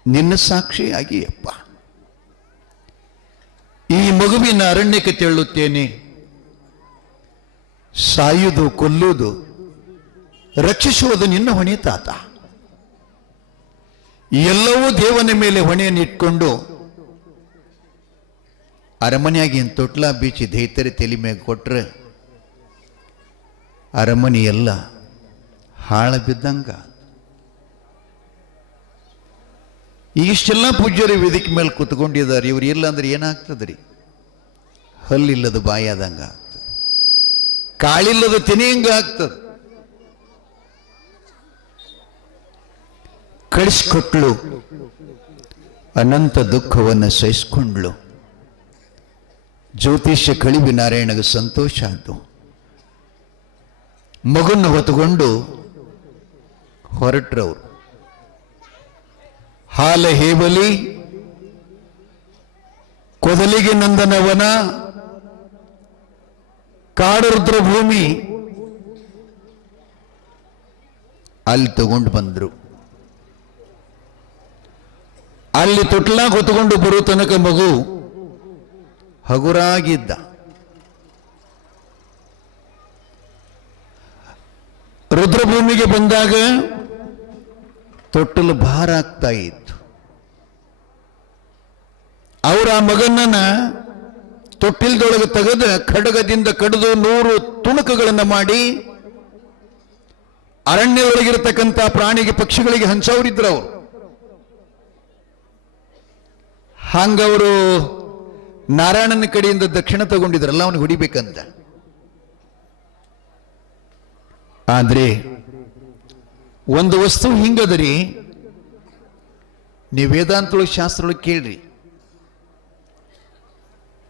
ನಿನ್ನ ಸಾಕ್ಷಿಯಾಗಿ ಅಪ್ಪ, ಈ ಮಗುವಿನ ಅರಣ್ಯಕ್ಕೆ ತೆರಳುತ್ತೇನೆ. ಸಾಯುವುದು, ಕೊಲ್ಲುವುದು, ರಕ್ಷಿಸುವುದು ನಿನ್ನ ಹೊಣೆ ತಾತ. ಎಲ್ಲವೂ ದೇವನ ಮೇಲೆ ಹೊಣೆಯನ್ನಿಟ್ಕೊಂಡು ಅರಮನೆಯಾಗಿ ತೊಟ್ಲ ಬೀಚಿ ದೈತ್ಯರ ತಲೆ ಮೇಲೆ ಕೊಟ್ರೆ ಅರಮನೆ ಎಲ್ಲ ಹಾಳ ಬಿದ್ದಂಗ. ಇಷ್ಟೆಲ್ಲ ಪೂಜ್ಯರು ವೇದಿಕೆ ಮೇಲೆ ಕೂತ್ಕೊಂಡಿದ್ದಾರೆ. ಇವ್ರು ಇಲ್ಲ ಅಂದ್ರೆ ಏನಾಗ್ತದ್ರಿ? ಹಲ್ಲಿಲ್ಲದ ಬಾಯಾದಂಗ ಆಗ್ತದೆ, ಕಾಳಿಲ್ಲದ ತೆನೆಯಂಗ ಆಗ್ತದೆ. ಕಳಿಸ್ಕೊಟ್ಲು, ಅನಂತ ದುಃಖವನ್ನು ಸಹಿಸ್ಕೊಂಡ್ಲು. ಜ್ಯೋತಿಷ್ಯ ಕಳಿಬಿ ನಾರಾಯಣಗೆ ಸಂತೋಷ ಆಯ್ತು. ಮಗುನ್ನು ಹೊತ್ತುಕೊಂಡು ಹೊರಟ್ರವರು. ಹಾಲ ಹೇವಲಿ, ಕೊದಲಿಗೆ ನಂದನವನ, ಕಾಡುರುದ್ರ ಭೂಮಿ ಅಲ್ಲಿ ತಗೊಂಡು ಬಂದ್ರು. ಅಲ್ಲಿ ತೊಟ್ಲಾಗ ಹೊತ್ಕೊಂಡು ಬರೋ ತನಕ ಮಗು ಹಗುರಾಗಿದ್ದ. ರುದ್ರಭೂಮಿಗೆ ಬಂದಾಗ ತೊಟ್ಟಲು ಭಾರ ಆಗ್ತಾ ಇತ್ತು. ಅವರ ಆ ಮಗನನ್ನ ತೊಟ್ಟಿಲ್ದೊಳಗೆ ತೆಗೆದು ಖಡ್ಗದಿಂದ ಕಡಿದು 100 ತುಣುಕುಗಳನ್ನು ಮಾಡಿ ಅರಣ್ಯದೊಳಗಿರತಕ್ಕಂಥ ಪ್ರಾಣಿಗೆ, ಪಕ್ಷಿಗಳಿಗೆ ಹಂಚವರಿದ್ರು ಅವರು. ಹಂಗವರು ನಾರಾಯಣನ ಕಡೆಯಿಂದ ದಕ್ಷಿಣ ತಗೊಂಡಿದ್ರಲ್ಲ, ಅವನಿಗೆ ಹೊಡಿಬೇಕಂತ. ಆದ್ರೆ ಒಂದು ವಸ್ತು ಹಿಂಗದರಿ, ನೀವು ವೇದಾಂತೊಳಗೆ ಶಾಸ್ತ್ರೊಳಗೆ ಕೇಳ್ರಿ,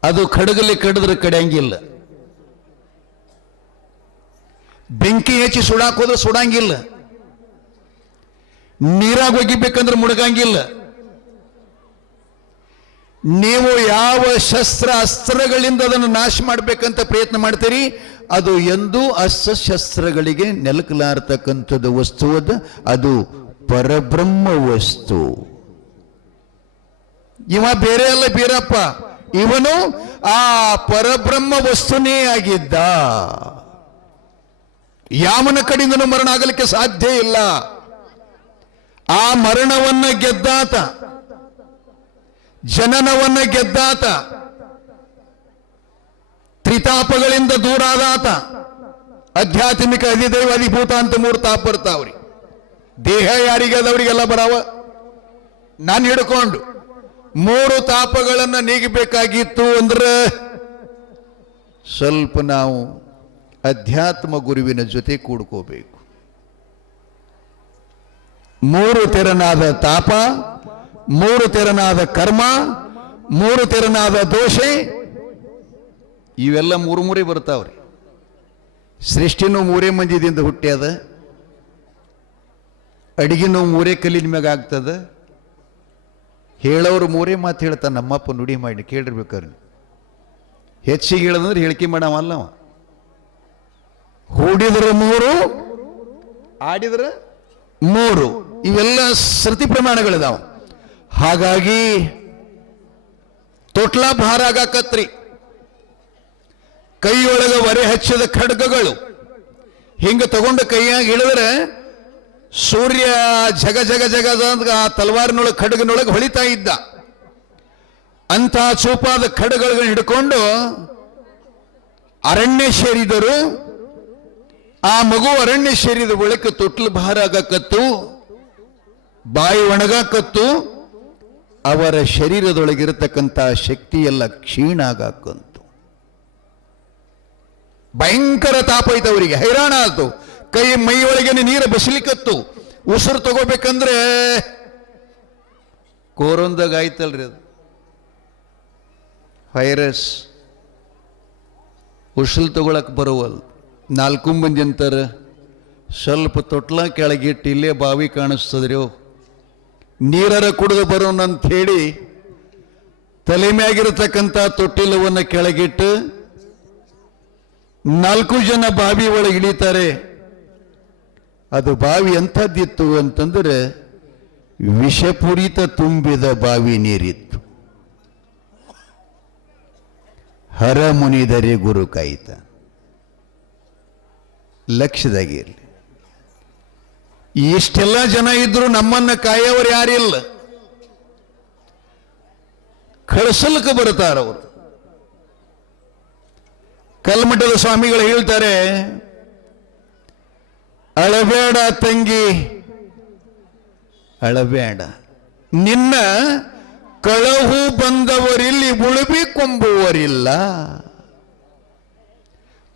ಅದು ಖಡ್ಗಲ್ಲಿ ಕಡಿದ್ರೆ ಕಡಿಯಂಗಿಲ್ಲ. ಬೆಂಕಿ ಹೆಚ್ಚಿ ಸುಡಾಕೋದ್ರೆ ಸುಡಂಗಿಲ್ಲ, ನೀರಾಗ ಒಗಿಬೇಕಂದ್ರೆ ಮುಳುಗಂಗಿಲ್ಲ. ನೀವು ಯಾವ ಶಸ್ತ್ರ ಅಸ್ತ್ರಗಳಿಂದ ಅದನ್ನು ನಾಶ ಮಾಡಬೇಕಂತ ಪ್ರಯತ್ನ ಮಾಡ್ತೀರಿ, ಅದು ಎಂದೂ ಅಸ್ತ್ರಶಸ್ತ್ರಗಳಿಗೆ ನೆಲಕಲಾರ್ತಕ್ಕಂಥದ್ದು ವಸ್ತು ಅದು ಪರಬ್ರಹ್ಮ ವಸ್ತು. ಇವ ಬೇರೆ ಅಲ್ಲ ಬೀರಪ್ಪ, ಇವನು ಆ ಪರಬ್ರಹ್ಮ ವಸ್ತುನೇ ಆಗಿದ್ದ. ಯಾವನ ಕಡೆಯಿಂದನೂ ಮರಣ ಆಗಲಿಕ್ಕೆ ಸಾಧ್ಯ ಇಲ್ಲ. ಆ ಮರಣವನ್ನ ಗೆದ್ದಾತ, ಜನನವನ್ನ ಗೆದ್ದಾತ, ತ್ರಿತಾಪಗಳಿಂದ ದೂರಾದಾತ. ಆಧ್ಯಾತ್ಮಿಕ ಅಧಿದೈವ ಅಧಿಭೂತ ಅಂತ 3 ತಾಪ ಬರ್ತಾವ್ರಿ. ದೇಹ ಯಾರಿಗದವರಿಗೆಲ್ಲ ಬರಾವ. ನಾನು ಹಿಡ್ಕೊಂಡು 3 ತಾಪಗಳನ್ನ ನೀಗಬೇಕಾಗಿತ್ತು ಅಂದ್ರೆ ಸ್ವಲ್ಪ ನಾವು ಅಧ್ಯಾತ್ಮ ಗುರುವಿನ ಜೊತೆ ಕೂಡ್ಕೋಬೇಕು. 3 ತೆರನಾದ ತಾಪ, 3 ತೆರನಾದ ಕರ್ಮ, 3 ತೆರನಾದ ದೋಷೆ, ಇವೆಲ್ಲ 3 ಬರ್ತಾವ್ರಿ. ಸೃಷ್ಟಿನೂ 3 ಮಂದಿದಿಂದ ಹುಟ್ಟ್ಯದ, ಅಡಿಗೆನೂ 3 ಕಲ್ಲಿನ ಮ್ಯಾಗ ಆಗ್ತದ. ಹೇಳೋರು 3 ಮಾತು ಹೇಳ್ತಾನೆ. ನಮ್ಮಪ್ಪ ನುಡಿ ಮಾಡಿ ಕೇಳಿರ್ಬೇಕಾರೆ, ಹೆಚ್ಚಿಗೆ ಹೇಳದಂದ್ರೆ ಹೇಳಿಕೆ ಮಾಡವಲ್ಲವ. ಹೂಡಿದ್ರೆ 3, ಆಡಿದ್ರೆ 3, ಇವೆಲ್ಲ ಶ್ರುತಿ ಪ್ರಮಾಣಗಳಿದಾವ. ಹಾಗಾಗಿ ತೊಟ್ಲ ಭಾರ ಆಗಾಕತ್ರಿ. ಕೈಯೊಳಗೆ ಒರೆ ಹಚ್ಚಿದ ಖಡ್ಗಗಳು ಹಿಂಗ ತಗೊಂಡು ಕೈಯಾಗಿ ಹಿಡಿದ್ರೆ ಸೂರ್ಯ ಜಗ ಜಗ ಜಗ ಆ ತಲವಾರಿನೊಳಗೆ ಖಡ್ಗನೊಳಗೆ ಹೊಳಿತಾ ಇದ್ದ. ಅಂಥ ಚೂಪಾದ ಖಡ್ಗಗಳನ್ನು ಹಿಡ್ಕೊಂಡು ಅರಣ್ಯ ಸೇರಿದರು. ಆ ಮಗು ಅರಣ್ಯ ಸೇರಿದ ಬಳಿಕ ತೊಟ್ಲು ಭಾರ ಆಗಕತ್ತು, ಬಾಯಿ ಒಣಗಾಕತ್ತು, ಅವರ ಶರೀರದೊಳಗಿರತಕ್ಕಂಥ ಶಕ್ತಿ ಎಲ್ಲ ಕ್ಷೀಣ ಆಗಾಕಂತು. ಭಯಂಕರ ತಾಪ ಐತೆ ಅವರಿಗೆ, ಹೈರಾಣ ಆಯ್ತು. ಕೈ ಮೈಯೊಳಗೇನೆ ನೀರು ಬಸಲಿಕತ್ತು. ಉಸಿರು ತಗೋಬೇಕಂದ್ರೆ ಕೋರೊಂದಾಗ ಆಯ್ತಲ್ರಿ, ಅದು ವೈರಸ್. ಉಸಿರು ತಗೊಳಕ್ ಬರುವಲ್. 4 ಮಂದಿ ಅಂತಾರೆ, ಸ್ವಲ್ಪ ತೊಟ್ಲ ಕೆಳಗಿಟ್ಟು ಇಲ್ಲೇ ಬಾವಿ ಕಾಣಿಸ್ತದ್ರಿ, ನೀರರ ಕುಡಿದು ಬರೋಣಂತ ಹೇಳಿ ತಲೆ ಮ್ಯಾಗಿರತಕ್ಕಂಥ ತೊಟ್ಟಿಲವನ್ನು ಕೆಳಗಿಟ್ಟು 4 ಜನ ಬಾವಿ ಒಳಗೆ ಇಳಿತಾರೆ. ಅದು ಬಾವಿ ಎಂಥದ್ದಿತ್ತು ಅಂತಂದ್ರೆ ವಿಷಪೂರಿತ ತುಂಬಿದ ಬಾವಿ ನೀರಿತ್ತು. ಹರ ಮುನಿದರೆ ಗುರು ಕಾಯ್ತ. ಲಕ್ಷ್ಯದಾಗಿರ್ಲಿ. ಇಷ್ಟೆಲ್ಲ ಜನ ಇದ್ರು ನಮ್ಮನ್ನ ಕಾಯೋರು ಯಾರಿಲ್ಲ. ಕಳಿಸಲಿಕ್ಕೆ ಬರ್ತಾರವರು. ಕಲ್ಮಠದ ಸ್ವಾಮಿಗಳು ಹೇಳ್ತಾರೆ, ಅಳಬೇಡ ತಂಗಿ ಅಳಬೇಡ, ನಿನ್ನ ಕಳಹು ಬಂದವರಿಲ್ಲಿ ಉಳುಬಿಕೊಂಬುವರಿಲ್ಲ.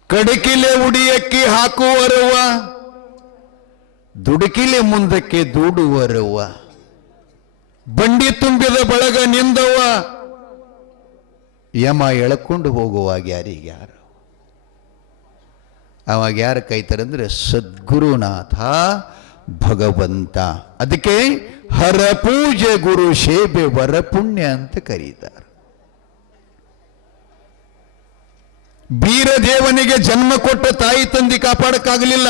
ಕಡಕಿಲೆ ಉಡಿಯಕ್ಕಿ ಹಾಕುವರವ, ದುಡುಕಿಲೆ ಮುಂದಕ್ಕೆ ದೂಡುವರವ. ಬಂಡಿ ತುಂಬಿದ ಬಳಗ ನಿಂದವ, ಯಮ ಎಳಕೊಂಡು ಹೋಗುವಾಗ ಯಾರಿಗ್ಯಾರು? ಅವಾಗ ಯಾರು ಕೈತಾರಂದ್ರೆ ಸದ್ಗುರುನಾಥ ಭಗವಂತ. ಅದಕ್ಕೆ ಹರ ಪೂಜೆ ಗುರು ಸೇವೆ ವರ ಪುಣ್ಯ ಅಂತ ಕರೀತಾರೆ. ಬೀರದೇವನಿಗೆ ಜನ್ಮ ಕೊಟ್ಟ ತಾಯಿ ತಂದೆ ಕಾಪಾಡಕ್ಕಾಗಲಿಲ್ಲ.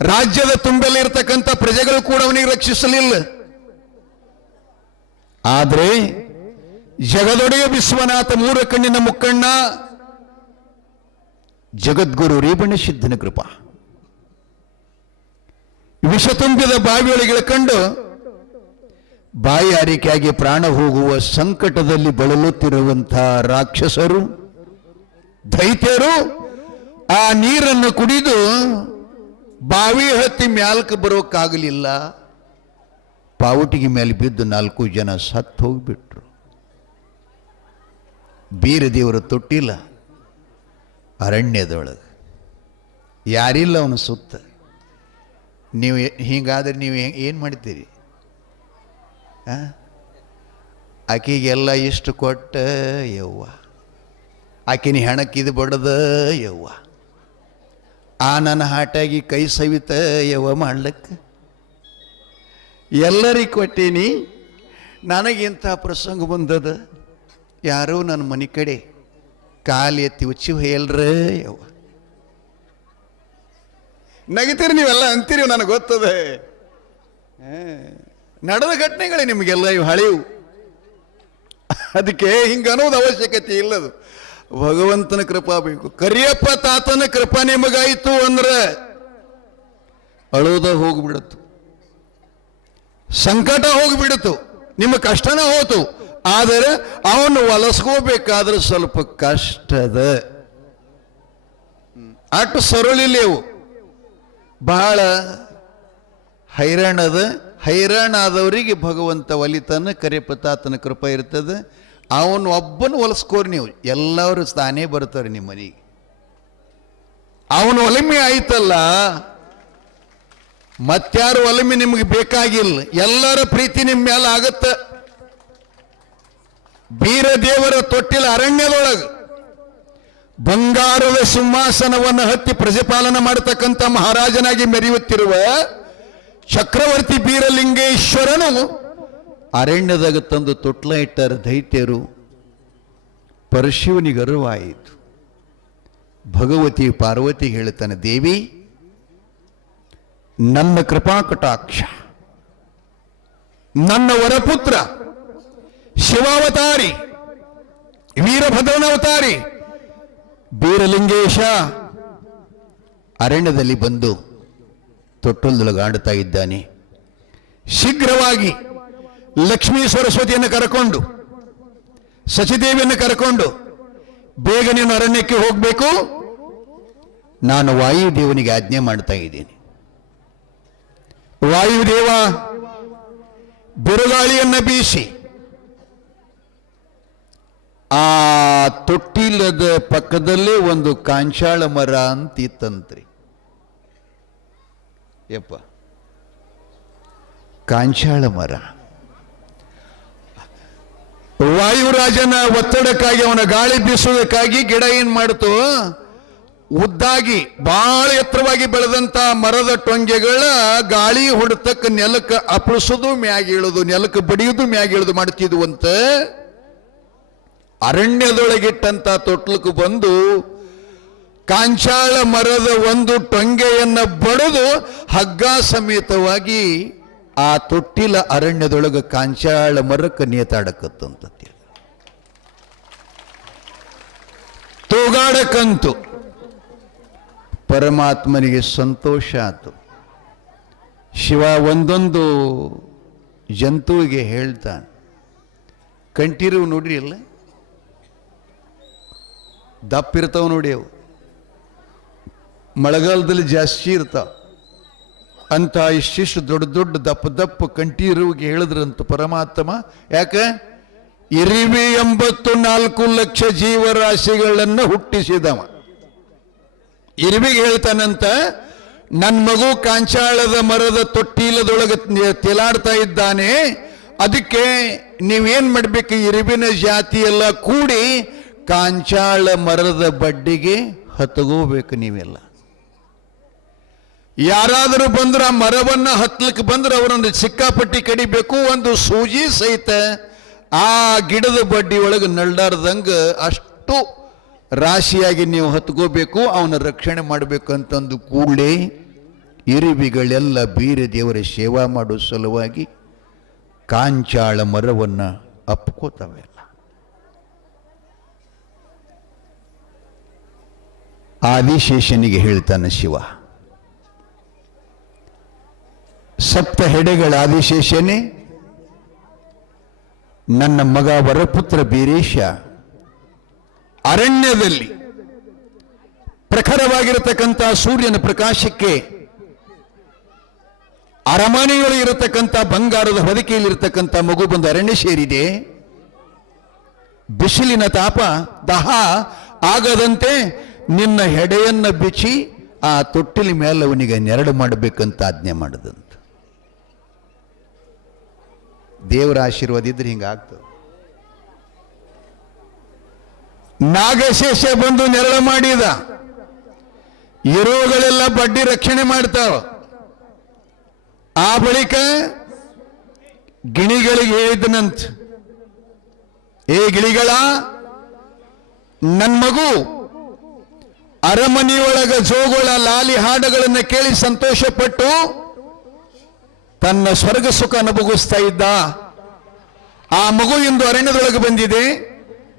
ರಾಜ್ಯದ ತುಂಬಲಿರ್ತಕ್ಕಂಥ ಪ್ರಜೆಗಳು ಕೂಡ ಅವನಿಗೆ ರಕ್ಷಿಸಲಿಲ್ಲ. ಆದರೆ ಜಗದೊಡೆಯ ವಿಶ್ವನಾಥ 3 ಕಣ್ಣಿನ ಮುಕ್ಕಣ್ಣ ಜಗದ್ಗುರು ರೇವಣ ಸಿದ್ಧನ ಕೃಪಾ ವಿಷ ತುಂಬಿದ ಬಾವಿಯೊಳಗೆ ಇಳ್ಕೊಂಡು ಬಾಯಾರಿಕೆಯಾಗಿ ಪ್ರಾಣ ಹೋಗುವ ಸಂಕಟದಲ್ಲಿ ಬಳಲುತ್ತಿರುವಂತಹ ರಾಕ್ಷಸರು, ದೈತ್ಯರು ಆ ನೀರನ್ನು ಕುಡಿದು ಬಾವಿ ಹತ್ತಿ ಮ್ಯಾಲ್ಕ ಬರೋಕ್ಕಾಗಲಿಲ್ಲ. ಪಾವುಟಿಗೆ ಮೇಲೆ ಬಿದ್ದು 4 ಜನ ಸತ್ತು ಹೋಗ್ಬಿಟ್ರು. ಬೀರದೇವರು ತೊಟ್ಟಿಲ್ಲ ಅರಣ್ಯದೊಳಗೆ, ಯಾರಿಲ್ಲ ಅವನು ಸುತ್ತ. ನೀವು ಹೀಗಾದ್ರೆ ನೀವು ಏನು ಮಾಡ್ತೀರಿ? ಆಕೆಗೆಲ್ಲ ಇಷ್ಟು ಕೊಟ್ಟ ಯವ್ವ, ಆಕೆನಿ ಹೆಣಕ್ಕಿದು ಬಡದ ಯವ್ವ. ಆ ನನ್ನ ಹಾಟಾಗಿ ಕೈ ಸವಿತ ಯವ ಮಾಡ್ಲಕ್ಕ ಎಲ್ಲರಿಗೆ ಕೊಟ್ಟೀನಿ. ನನಗಿಂಥ ಪ್ರಸಂಗ ಬಂದದ, ಯಾರೋ ನನ್ನ ಮನೆ ಕಡೆ ಕಾಲು ಎತ್ತಿ ಉಚ್ಚಿ ಹೊಯ್ಯಲ್ರ ಯವ. ನಗಿತೀರಿ ನೀವೆಲ್ಲ, ಅಂತೀರಿ, ನನಗೆ ಗೊತ್ತದೆ. ನಡೆದ ಘಟನೆಗಳೇ ನಿಮಗೆಲ್ಲ ಇವು ಹಳೆವು. ಅದಕ್ಕೆ ಹಿಂಗೆ ಅನ್ನೋದು ಅವಶ್ಯಕತೆ ಇಲ್ಲದು. ಭಗವಂತನ ಕೃಪಾ ಬೇಕು. ಕರಿಯಪ್ಪ ತಾತನ ಕೃಪಾ ನಿಮಗಾಯಿತು ಅಂದ್ರೆ ಅಳೋದ ಹೋಗ್ಬಿಡತ್ತು, ಸಂಕಟ ಹೋಗ್ಬಿಡತ್ತು, ನಿಮ್ಮ ಕಷ್ಟನ ಹೋತು. ಆದರೆ ಅವನು ಹೊಲಸ್ಕೋಬೇಕಾದ್ರೆ ಸ್ವಲ್ಪ ಕಷ್ಟದ. ಅಷ್ಟು ಸರಳಿಲ್ಲೇವು, ಬಹಳ ಹೈರಾಣದ. ಹೈರಾಣಾದವರಿಗೆ ಭಗವಂತ ಒಲಿತಾನ, ಕರಿಯಪ್ಪ ತಾತನ ಕೃಪಾ ಇರ್ತದೆ. ಅವನು ಒಬ್ಬನು ಹೊಲಸ್ಕೋರಿ, ನೀವು ಎಲ್ಲರೂ ತಾನೇ ಬರ್ತಾರೆ ನಿಮ್ಮ ಮನೆಗೆ. ಅವನು ಒಲಿಮೆ ಆಯ್ತಲ್ಲ, ಮತ್ಯಾರು ಒಲಿಮೆ ನಿಮಗೆ ಬೇಕಾಗಿಲ್ಲ. ಎಲ್ಲರ ಪ್ರೀತಿ ನಿಮ್ಮ ಮೇಲೆ ಆಗತ್ತ. ಬೀರದೇವರ ತೊಟ್ಟಿಲ ಅರಣ್ಯದೊಳಗೆ ಬಂಗಾರದ ಸಿಂಹಾಸನವನ್ನು ಹತ್ತಿ ಪ್ರಜೆಪಾಲನ ಮಾಡತಕ್ಕಂಥ ಮಹಾರಾಜನಾಗಿ ಮೆರೆಯುತ್ತಿರುವ ಚಕ್ರವರ್ತಿ ಬೀರಲಿಂಗೇಶ್ವರನು ಅರಣ್ಯದಾಗ ತಂದು ತೊಟ್ಲ ಇಟ್ಟಾರ ದೈತ್ಯರು. ಪರಶಿವನಿಗೆ ಅರಿವಾಯಿತು. ಭಗವತಿ ಪಾರ್ವತಿ ಹೇಳ್ತಾನೆ, ದೇವಿ, ನನ್ನ ಕೃಪಾಕಟಾಕ್ಷ, ನನ್ನ ವರಪುತ್ರ ಶಿವಾವತಾರಿ ವೀರಭದ್ರನವತಾರಿ ಬೀರಲಿಂಗೇಶ ಅರಣ್ಯದಲ್ಲಿ ಬಂದು ತೊಟ್ಟಲದೊಳಗಾಡುತ್ತಾ ಇದ್ದಾನೆ. ಶೀಘ್ರವಾಗಿ ಲಕ್ಷ್ಮೀ ಸರಸ್ವತಿಯನ್ನು ಕರೆಕೊಂಡು, ಸಚಿದೇವಿಯನ್ನು ಕರೆಕೊಂಡು ಬೇಗ ನೀನು ಅರಣ್ಯಕ್ಕೆ ಹೋಗಬೇಕು. ನಾನು ವಾಯುದೇವನಿಗೆ ಆಜ್ಞೆ ಮಾಡ್ತಾ ಇದ್ದೀನಿ. ವಾಯುದೇವ ಬಿರುಗಾಳಿಯನ್ನ ಬೀಸಿ ಆ ತೊಟ್ಟಿಲದ ಪಕ್ಕದಲ್ಲೇ ಒಂದು ಕಾಂಚಾಳ ಮರ ಅಂತ ಇತ್ತಂತ್ರಿ. ಯಪ್ಪ, ಕಾಂಚಾಳ ಮರ. ವಾಯುರಾಜನ ಒತ್ತಡಕ್ಕಾಗಿ, ಅವನ ಗಾಳಿ ಬೀಸುವುದಕ್ಕಾಗಿ ಗಿಡ ಏನ್ ಮಾಡ್ತು, ಉದ್ದಾಗಿ ಬಹಳ ಎತ್ತರವಾಗಿ ಬೆಳೆದಂತ ಮರದ ಟೊಂಗೆಗಳ ಗಾಳಿ ಹೊಡೆತಕ್ಕ ನೆಲಕ್ಕೆ ಅಪ್ಪಳಿಸೋದು, ಮ್ಯಾಗೀಳೋದು, ನೆಲಕ್ಕೆ ಬಡಿಯೋದು, ಮ್ಯಾಗೀಳೋದು ಮಾಡ್ತಿದ್ವಂತ. ಅರಣ್ಯದೊಳಗಿಟ್ಟಂತ ತೊಟ್ಲಕ್ಕೆ ಬಂದು ಕಾಂಚಾಳ ಮರದ ಒಂದು ಟೊಂಗೆಯನ್ನ ಬಡಿದು ಹಗ್ಗ ಸಮೇತವಾಗಿ ಆ ತೊಟ್ಟಿಲ ಅರಣ್ಯದೊಳಗೆ ಕಾಂಚಾಳ ಮರಕ್ಕೆ ನೇತಾಡಕತ್ತಂತ ತೂಗಾಡಕಂತು. ಪರಮಾತ್ಮನಿಗೆ ಸಂತೋಷ ಆತು. ಶಿವ ಒಂದೊಂದು ಜಂತುವಿಗೆ ಹೇಳ್ತಾನೆ. ಕಂಠೀರವು ನೋಡ್ರಿ, ಅಲ್ಲ ದಪ್ಪಿರ್ತಾವ ನೋಡಿ, ಅವು ಮಳೆಗಾಲದಲ್ಲಿ ಜಾಸ್ತಿ ಇರ್ತಾವ. ಅಂತ ಇಷ್ಟಿಷ್ಟು ದೊಡ್ಡ ದೊಡ್ಡ ದಪ್ಪ ಕಂಠೀರವಿಗೆ ಹೇಳಿದ್ರಂತ ಪರಮಾತ್ಮ. ಯಾಕೆ? ಇರಿವಿ 84 ಲಕ್ಷ ಜೀವರಾಶಿಗಳನ್ನು ಹುಟ್ಟಿಸಿದವ. ಇರಿವಿಗೆ ಹೇಳ್ತಾನಂತ, ನನ್ನ ಮಗು ಕಾಂಚಾಳದ ಮರದ ತೊಟ್ಟಿಲದೊಳಗೆ ತೇಲಾಡ್ತಾ ಇದ್ದಾನೆ, ಅದಕ್ಕೆ ನೀವೇನ್ ಮಾಡ್ಬೇಕು, ಇರಿವಿನ ಜಾತಿ ಎಲ್ಲ ಕೂಡಿ ಕಾಂಚಾಳ ಮರದ ಬಡ್ಡಿಗೆ ಹತ್ತಗೋಬೇಕು. ನೀವೆಲ್ಲ ಯಾರಾದರೂ ಬಂದ್ರೆ ಆ ಮರವನ್ನ ಹತ್ತಲಿಕ್ಕೆ ಬಂದ್ರೆ ಅವರನ್ನು ಸಿಕ್ಕಾಪಟ್ಟಿ ಕಡಿಬೇಕು. ಒಂದು ಸೂಜಿ ಸಹಿತ ಆ ಗಿಡದ ಬಡ್ಡಿ ಒಳಗೆ ನಳ್ಳಾರ್ದಂಗ ಅಷ್ಟು ರಾಶಿಯಾಗಿ ನೀವು ಹತ್ಕೋಬೇಕು, ಅವನ ರಕ್ಷಣೆ ಮಾಡಬೇಕು ಅಂತಂದು ಕೂಡಲೇ ಇರುವಿಗಳೆಲ್ಲ ಬೀರ ದೇವರ ಸೇವಾ ಮಾಡೋ ಸಲುವಾಗಿ ಕಾಂಚಾಳ ಮರವನ್ನ ಅಪ್ಕೋತವೆ. ಆದಿಶೇಷನಿಗೆ ಹೇಳ್ತಾನೆ ಶಿವ, ಸಪ್ತ ಹೆಡೆಗಳ ಆದಿಶೇಷನೇ, ನನ್ನ ಮಗ ವರಪುತ್ರ ಬೀರೇಶ ಅರಣ್ಯದಲ್ಲಿ ಪ್ರಖರವಾಗಿರತಕ್ಕಂಥ ಸೂರ್ಯನ ಪ್ರಕಾಶಕ್ಕೆ ಅರಮನೆಯಲ್ಲಿ ಇರತಕ್ಕಂಥ ಬಂಗಾರದ ಹೊದಿಕೆಯಲ್ಲಿರತಕ್ಕಂಥ ಮಗು ಬಂದು ಅರಣ್ಯ ಸೇರಿದೆ. ಬಿಸಿಲಿನ ತಾಪ ದಾಹ ಆಗದಂತೆ ನಿನ್ನ ಹೆಡೆಯನ್ನ ಬಿಚ್ಚಿ ಆ ತೊಟ್ಟಿಲ ಮೇಲೆ ಅವನಿಗೆ ನೆರಳು ಮಾಡಬೇಕಂತ ಆಜ್ಞೆ ಮಾಡಿದಂತ. ದೇವರ ಆಶೀರ್ವಾದ ಇದ್ರೆ ಹಿಂಗಾಗ್ತದೆ. ನಾಗಶೇಷ ಬಂದು ನೆರಳು ಮಾಡಿದ. ಇರುವುಗಳೆಲ್ಲ ಬಡ್ಡಿ ರಕ್ಷಣೆ ಮಾಡ್ತಾವ. ಆ ಬಳಿಕ ಗಿಣಿಗಳಿಗೆ ಹೇಳಿದನಂತ, ಏ ಗಿಳಿಗಳ, ನನ್ನ ಮಗು ಅರಮನೆಯೊಳಗ ಜೋಗುಳ ಲಾಲಿ ಹಾಡುಗಳನ್ನು ಕೇಳಿ ಸಂತೋಷಪಟ್ಟು ತನ್ನ ಸ್ವರ್ಗ ಸುಖ ಅನುಭವಿಸ್ತಾ ಇದ್ದ. ಆ ಮಗು ಇಂದು ಅರಣ್ಯದೊಳಗೆ ಬಂದಿದೆ.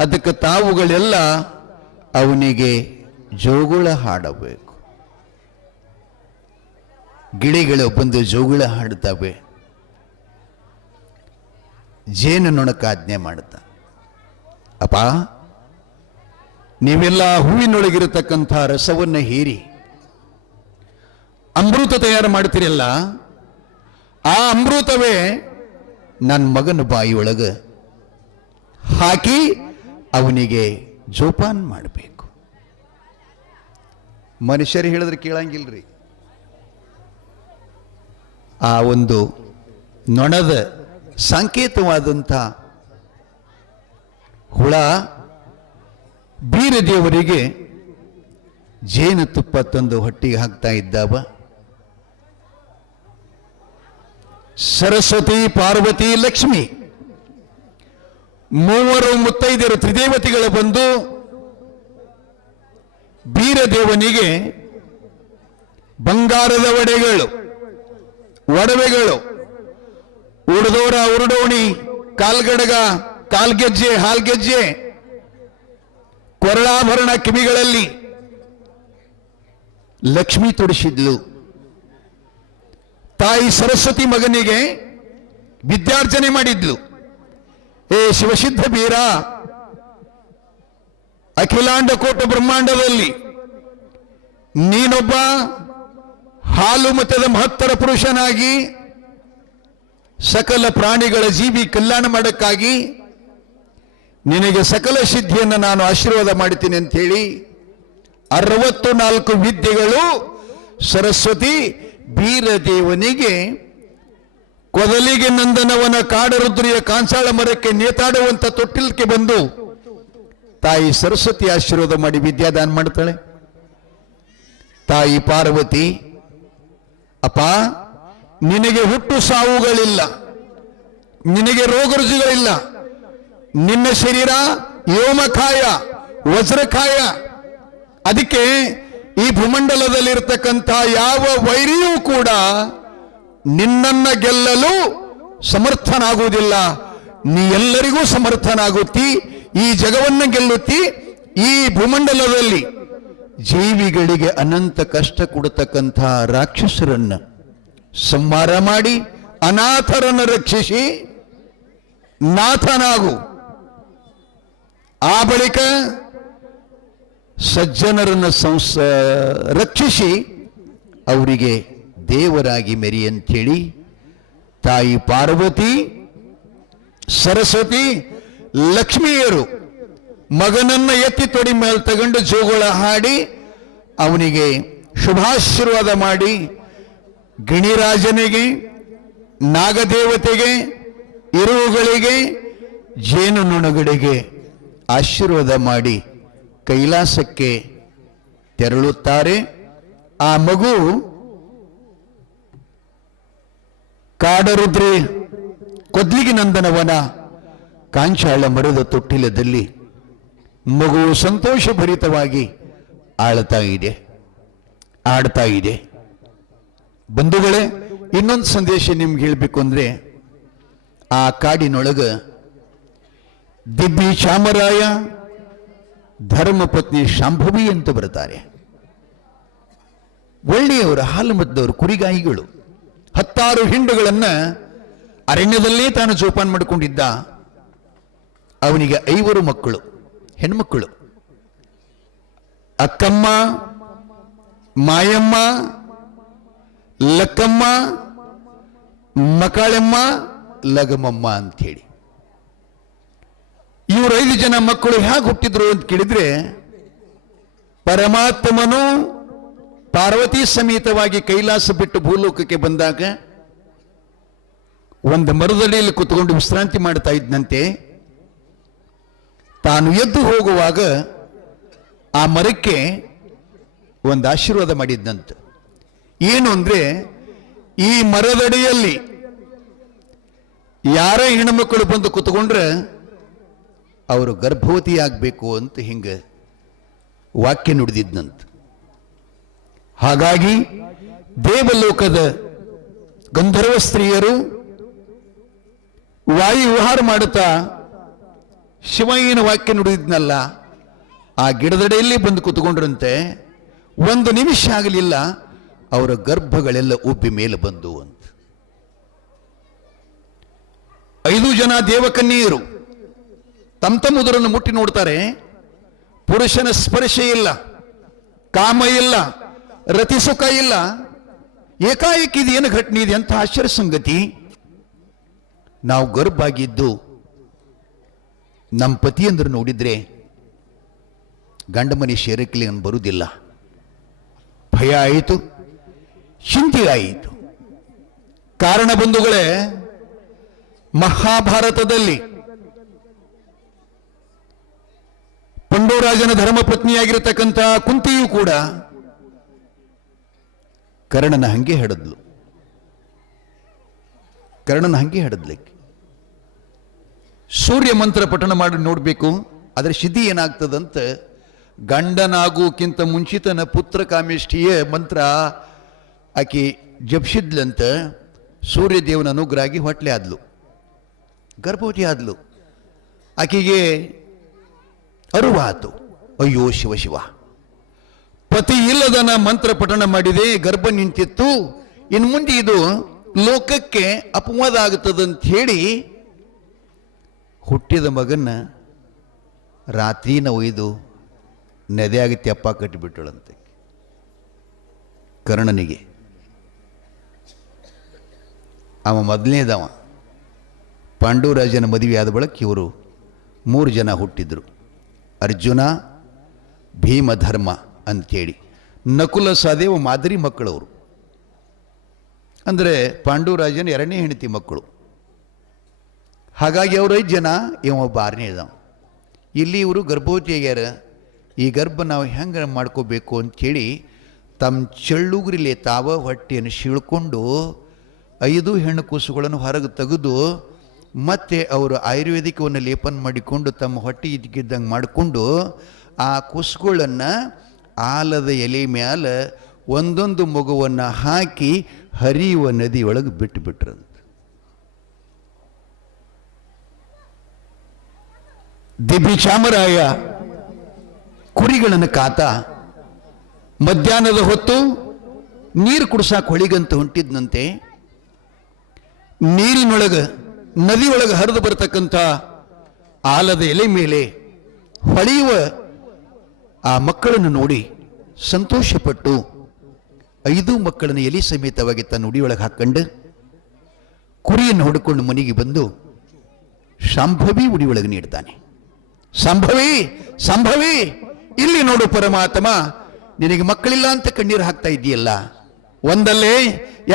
ಅದಕ್ಕೆ ತಾವುಗಳೆಲ್ಲ ಅವನಿಗೆ ಜೋಗುಳ ಹಾಡಬೇಕು. ಗಿಳಿಗಳು ಬಂದು ಜೋಗುಳ ಹಾಡುತ್ತವೆ. ಜೇನು ನೊಣಕ ಆಜ್ಞೆ ಮಾಡುತ್ತ, ಅಪ್ಪ, ನೀವೆಲ್ಲ ಹೂವಿನೊಳಗಿರತಕ್ಕಂಥ ರಸವನ್ನು ಹೀರಿ ಅಮೃತ ತಯಾರು ಮಾಡ್ತೀರಲ್ಲ, ಆ ಅಮೃತವೇ ನನ್ನ ಮಗನ ಬಾಯಿಯೊಳಗೆ ಹಾಕಿ ಅವನಿಗೆ ಜೋಪಾನ ಮಾಡಬೇಕು. ಮನುಷ್ಯರು ಹೇಳಿದ್ರೆ ಕೇಳಂಗಿಲ್ರಿ. ಆ ಒಂದು ನೊಣದ ಸಂಕೇತವಾದಂಥ ಹುಳ ಬೀರದೇವರಿಗೆ ಜೇನುತುಪ್ಪ ತಂದು ಹೊಟ್ಟಿಗೆ ಹಾಕ್ತಾ ಇದ್ದಾವ. ಸರಸ್ವತಿ, ಪಾರ್ವತಿ, ಲಕ್ಷ್ಮಿ ಮೂವರು ಮುತ್ತೈದೆಯರು ತ್ರಿದೇವತೆಗಳು ಬಂದು ಬೀರದೇವನಿಗೆ ಬಂಗಾರದ ಒಡವೆಗಳು, ಉಡದೋರ, ಉರುಡೋಣಿ, ಕಾಲ್ಗಡಗ, ಕಾಲ್ಗೆಜ್ಜೆ, ಹಾಲ್ಗೆಜ್ಜೆ, ಕೊರಳಾಭರಣ ಕಿವಿಗಳಲ್ಲಿ ಲಕ್ಷ್ಮಿ ತೊಡಿಸಿದ್ಲು. ತಾಯಿ ಸರಸ್ವತಿ ಮಗನಿಗೆ ವಿದ್ಯಾರ್ಜನೆ ಮಾಡಿದ್ಲು. ಏ ಶಿವಸಿದ್ಧ ಬೀರ, ಅಖಿಲಾಂಡ ಕೋಟ ಬ್ರಹ್ಮಾಂಡದಲ್ಲಿ ನೀನೊಬ್ಬ ಹಾಲು ಮತದ ಮಹತ್ತರ ಪುರುಷನಾಗಿ ಸಕಲ ಪ್ರಾಣಿಗಳ ಜೀವಿ ಕಲ್ಯಾಣ ಮಾಡಕ್ಕಾಗಿ ನಿನಗೆ ಸಕಲ ಸಿದ್ಧಿಯನ್ನು ನಾನು ಆಶೀರ್ವಾದ ಮಾಡ್ತೀನಿ ಅಂತ ಹೇಳಿ 64 ವಿದ್ಯೆಗಳು ಸರಸ್ವತಿ ಬೀರದೇವನಿಗೆ ಕೊದಲಿಗೆ ನಂದನವನ ಕಾಡರುದ್ರಿಯ ಕಾಂಸಾಳ ಮರಕ್ಕೆ ನೇತಾಡುವಂತ ತೊಟ್ಟಿಲಕ್ಕೆ ಬಂದು ತಾಯಿ ಸರಸ್ವತಿ ಆಶೀರ್ವಾದ ಮಾಡಿ ವಿದ್ಯಾದಾನ ಮಾಡ್ತಾಳೆ. ತಾಯಿ ಪಾರ್ವತಿ, ಅಪ್ಪ, ನಿನಗೆ ಹುಟ್ಟು ಸಾವುಗಳಿಲ್ಲ, ನಿನಗೆ ರೋಗ ರುಜಿಗಳಿಲ್ಲ. ನಿನ್ನ ಶರೀರ ವ್ಯೋಮಕಾಯ, ವಜ್ರಕಾಯ. ಅದಕ್ಕೆ ಈ ಭೂಮಂಡಲದಲ್ಲಿರ್ತಕ್ಕಂಥ ಯಾವ ವೈರಿಯೂ ಕೂಡ ನಿನ್ನನ್ನ ಗೆಲ್ಲಲು ಸಮರ್ಥನಾಗುವುದಿಲ್ಲ. ನೀ ಎಲ್ಲರಿಗೂ ಸಮರ್ಥನಾಗುತ್ತಿ, ಈ ಜಗವನ್ನು ಗೆಲ್ಲುತ್ತಿ. ಈ ಭೂಮಂಡಲದಲ್ಲಿ ಜೀವಿಗಳಿಗೆ ಅನಂತ ಕಷ್ಟ ಕೊಡತಕ್ಕಂಥ ರಾಕ್ಷಸರನ್ನ ಸಂಹಾರ ಮಾಡಿ ಅನಾಥರನ್ನು ರಕ್ಷಿಸಿ ನಾಥನಾಗು. ಆ ಬಳಿಕ ಸಜ್ಜನರನ್ನು ರಕ್ಷಿಸಿ ಅವರಿಗೆ ದೇವರಾಗಿ ಮೆರಿ ಅಂಥೇಳಿ ತಾಯಿ ಪಾರ್ವತಿ, ಸರಸ್ವತಿ, ಲಕ್ಷ್ಮಿಯರು ಮಗನನ್ನ ಎತ್ತಿ ತೊಡಿ ಮೇಲೆ ತಗೊಂಡು ಜೋಗುಳ ಹಾಡಿ ಅವನಿಗೆ ಶುಭಾಶೀರ್ವಾದ ಮಾಡಿ ಗಿಣಿರಾಜನಿಗೆ, ನಾಗದೇವತೆಗೆ, ಇರುವುಗಳಿಗೆ, ಜೇನು ನೊಣಗಳಿಗೆ ಆಶೀರ್ವಾದ ಮಾಡಿ ಕೈಲಾಸಕ್ಕೆ ತೆರಳುತ್ತಾರೆ. ಆ ಮಗು ಕಾಡರುದ್ರಿ ಕೊದ್ಲಿಗೆ ನಂದನವನ ಕಾಂಚಾಳ ಮರದ ತೊಟ್ಟಿಲದಲ್ಲಿ ಮಗು ಸಂತೋಷಭರಿತವಾಗಿ ಆಡ್ತಾ ಇದೆ. ಬಂಧುಗಳೇ, ಇನ್ನೊಂದು ಸಂದೇಶ ನಿಮ್ಗೆ ಹೇಳಬೇಕು ಅಂದ್ರೆ, ಆ ಕಾಡಿನೊಳಗ ದಿಬ್ಬಿ ಚಾಮರಾಯ, ಧರ್ಮಪತ್ನಿ ಶಾಂಭವಿ ಅಂತ ಬರ್ತಾರೆ. ಒಳ್ಳೆಯವರು, ಹಾಲು ಮದ್ದವರು, ಕುರಿಗಾಯಿಗಳು. 10 ಹಿಂಡುಗಳನ್ನ ಅರಣ್ಯದಲ್ಲೇ ತಾನು ಜೋಪಾನ ಮಾಡಿಕೊಂಡಿದ್ದ. ಅವನಿಗೆ 5 ಮಕ್ಕಳು, ಹೆಣ್ಮಕ್ಕಳು. ಅಕ್ಕಮ್ಮ, ಮಾಯಮ್ಮ, ಲಕ್ಕಮ್ಮ, ಮಕಾಳೆಮ್ಮ, ಲಗಮಮ್ಮ ಅಂಥೇಳಿ. ಇವರು 5 ಜನ ಮಕ್ಕಳು ಹೇಗೆ ಹುಟ್ಟಿದ್ರು ಅಂತ ಕೇಳಿದ್ರೆ, ಪರಮಾತ್ಮನು ಪಾರ್ವತಿ ಸಮೇತವಾಗಿ ಕೈಲಾಸ ಬಿಟ್ಟು ಭೂಲೋಕಕ್ಕೆ ಬಂದಾಗ ಒಂದು ಮರದಡಿಯಲ್ಲಿ ಕುತ್ಕೊಂಡು ವಿಶ್ರಾಂತಿ ಮಾಡ್ತಾ ಇದ್ದಂತೆ. ತಾನು ಎದ್ದು ಹೋಗುವಾಗ ಆ ಮರಕ್ಕೆ ಒಂದು ಆಶೀರ್ವಾದ ಮಾಡಿದ್ದಂತ. ಏನು ಅಂದರೆ, ಈ ಮರದಡಿಯಲ್ಲಿ ಯಾರೇ ಹೆಣ್ಮಕ್ಕಳು ಬಂದು ಕೂತ್ಕೊಂಡ್ರೆ ಅವರು ಗರ್ಭವತಿ ಆಗಬೇಕು ಅಂತ ಹಿಂಗೆ ವಾಕ್ಯ ನುಡಿದಿದ್ದಂತ. ಹಾಗಾಗಿ ದೇವಲೋಕದ ಗಂಧರ್ವ ಸ್ತ್ರೀಯರು ವಾಯು ವಿಹಾರ ಮಾಡುತ್ತಾ ಶಿವ ಏನು ವಾಕ್ಯ ನುಡಿದಿದ್ನಲ್ಲ ಆ ಗಿಡದಡೆಯಲ್ಲಿ ಬಂದು ಕೂತ್ಕೊಂಡ್ರಂತೆ. ಒಂದು ನಿಮಿಷ ಆಗಲಿಲ್ಲ, ಅವರ ಗರ್ಭಗಳೆಲ್ಲ ಉಬ್ಬಿ ಮೇಲೆ ಬಂದು ಅಂತ. 5 ಜನ ದೇವಕನ್ಯೆಯರು ತಮ್ಮ ಉದರನ್ನು ಮುಟ್ಟಿ ನೋಡ್ತಾರೆ. ಪುರುಷನ ಸ್ಪರ್ಶ ಇಲ್ಲ, ಕಾಮ ಇಲ್ಲ, ರತಿಸುಖ ಇಲ್ಲ. ಏಕಾಏಕಿ ಇದು ಏನು ಘಟನೆ ಇದೆ ಅಂತ ಆಶ್ಚರ್ಯ ಸಂಗತಿ. ನಾವು ಗರ್ಭ ಆಗಿದ್ದು ನಮ್ಮ ಪತಿಯಂದ್ರು ನೋಡಿದ್ರೆ ಗಂಡ ಮನೆ ಶೇರಕ್ಲಿ ಬರುವುದಿಲ್ಲ. ಭಯ ಆಯಿತು, ಚಿಂತೆ ಆಯಿತು. ಕಾರಣ ಬಂಧುಗಳೇ, ಮಹಾಭಾರತದಲ್ಲಿ ಪಂಡೋರಾಜನ ಧರ್ಮಪತ್ನಿಯಾಗಿರತಕ್ಕಂಥ ಕುಂತಿಯೂ ಕೂಡ ಕರ್ಣನ ಹಂಗೆ ಹಿಡಿದ್ಲು. ಸೂರ್ಯ ಮಂತ್ರ ಪಠಣ ಮಾಡಿ ನೋಡಬೇಕು, ಅದರ ಸಿದ್ಧಿ ಏನಾಗ್ತದಂತ ಗಂಡನಾಗೋಕ್ಕಿಂತ ಮುಂಚಿತನ ಪುತ್ರ ಕಾಮೇಷ್ಠಿಯ ಮಂತ್ರ ಆಕೆ ಜಪ್ಸಿದ್ಲಂತ. ಸೂರ್ಯದೇವನ ಅನುಗ್ರಹ ಆಗಿ ಹೊಟ್ಲೆ ಆದ್ಲು, ಗರ್ಭವತಿ ಆದ್ಲು. ಆಕೆಗೆ ಅರುವಾತು. ಅಯ್ಯೋ ಶಿವ ಶಿವ, ಪತಿ ಇಲ್ಲದನ ಮಂತ್ರ ಪಠಣ ಮಾಡಿದೆ, ಗರ್ಭ ನಿಂತಿತ್ತು, ಇನ್ನು ಮುಂದೆ ಇದು ಲೋಕಕ್ಕೆ ಅಪವಾದ ಆಗುತ್ತದಂತ ಹೇಳಿ ಹುಟ್ಟಿದ ಮಗನ್ನ ರಾತ್ರಿನ ಒಯ್ದು ನದಿಯಾಗಿ ತೆಪ್ಪ ಕಟ್ಟಿಬಿಟ್ಟಳಂತೆ ಕರ್ಣನಿಗೆ. ಅವ ಮೊದಲನೇದವ. ಪಾಂಡವರಾಜನ ಮದುವೆ ಆದ ಬಳಿಕ ಇವರು 3 ಜನ ಹುಟ್ಟಿದ್ರು. ಅರ್ಜುನ, ಭೀಮಧರ್ಮ ಅಂಥೇಳಿ. ನಕುಲ ಸಹದೇವ ಮಾದರಿ ಮಕ್ಕಳವರು. ಅಂದರೆ ಪಾಂಡವರಾಜನ 2ನೇ ಹೆಂಡತಿ ಮಕ್ಕಳು. ಹಾಗಾಗಿ ಅವರು 5 ಜನ, ಇವ ಒಬ್ಬ 6ನೇದ. ಇಲ್ಲಿ ಇವರು ಗರ್ಭವತಿ ಆಗ್ಯಾರ. ಈ ಗರ್ಭ ನಾವು ಹೆಂಗೆ ಮಾಡ್ಕೋಬೇಕು ಅಂಥೇಳಿ ತಮ್ಮ ಚಳ್ಳುಗುರಿಲೆ ತಾವ ಹೊಟ್ಟೆಯನ್ನು ಸೀಳ್ಕೊಂಡು 5 ಹೆಣ್ಣು ಕೂಸುಗಳನ್ನು ಹೊರಗೆ ತೆಗೆದು ಮತ್ತೆ ಅವರು ಆಯುರ್ವೇದಿಕವನ್ನು ಲೇಪನ ಮಾಡಿಕೊಂಡು ತಮ್ಮ ಹೊಟ್ಟೆ ಇದ್ದಕ್ಕಿದ್ದಂಗೆ ಮಾಡಿಕೊಂಡು ಆ ಕೂಸುಗಳನ್ನು ಆಲದ ಎಲೆ ಮ್ಯಾಲ ಒಂದೊಂದು ಮಗುವನ್ನು ಹಾಕಿ ಹರಿಯುವ ನದಿಯೊಳಗೆ ಬಿಟ್ಟುಬಿಟ್ರಂತ. ದಿಬಿಚಾಮರಾಯ ಕುರಿಗಳನ್ನು ಕಾತ ಮಧ್ಯಾಹ್ನದ ಹೊತ್ತು ನೀರು ಕುಡ್ಸಾಕ್ ಹೊಳಿಗಂತ ಹೊಂಟಿದ್ನಂತೆ. ನೀರಿನೊಳಗೆ ನದಿಯೊಳಗೆ ಹರಿದು ಬರತಕ್ಕಂಥ ಆಲದ ಎಲೆ ಮೇಲೆ ಹೊಳೆಯುವ ಆ ಮಕ್ಕಳನ್ನು ನೋಡಿ ಸಂತೋಷಪಟ್ಟು 5 ಮಕ್ಕಳನ್ನು ಎಲೆ ಸಮೇತವಾಗಿ ತನ್ನ ಉಡಿಯೊಳಗೆ ಹಾಕೊಂಡು ಕುರಿಯನ್ನು ಹೊಡ್ಕೊಂಡು ಮನೆಗೆ ಬಂದು ಶಾಂಭವಿ ಉಡಿಯೊಳಗೆ ನೀಡ್ತಾನೆ. ಸಂಭವಿ, ಸಂಭವಿ, ಇಲ್ಲಿ ನೋಡು ಪರಮಾತ್ಮ, ನಿನಗೆ ಮಕ್ಕಳಿಲ್ಲ ಅಂತ ಕಣ್ಣೀರು ಹಾಕ್ತಾ ಇದೆಯಲ್ಲ, ಒಂದಲ್ಲೇ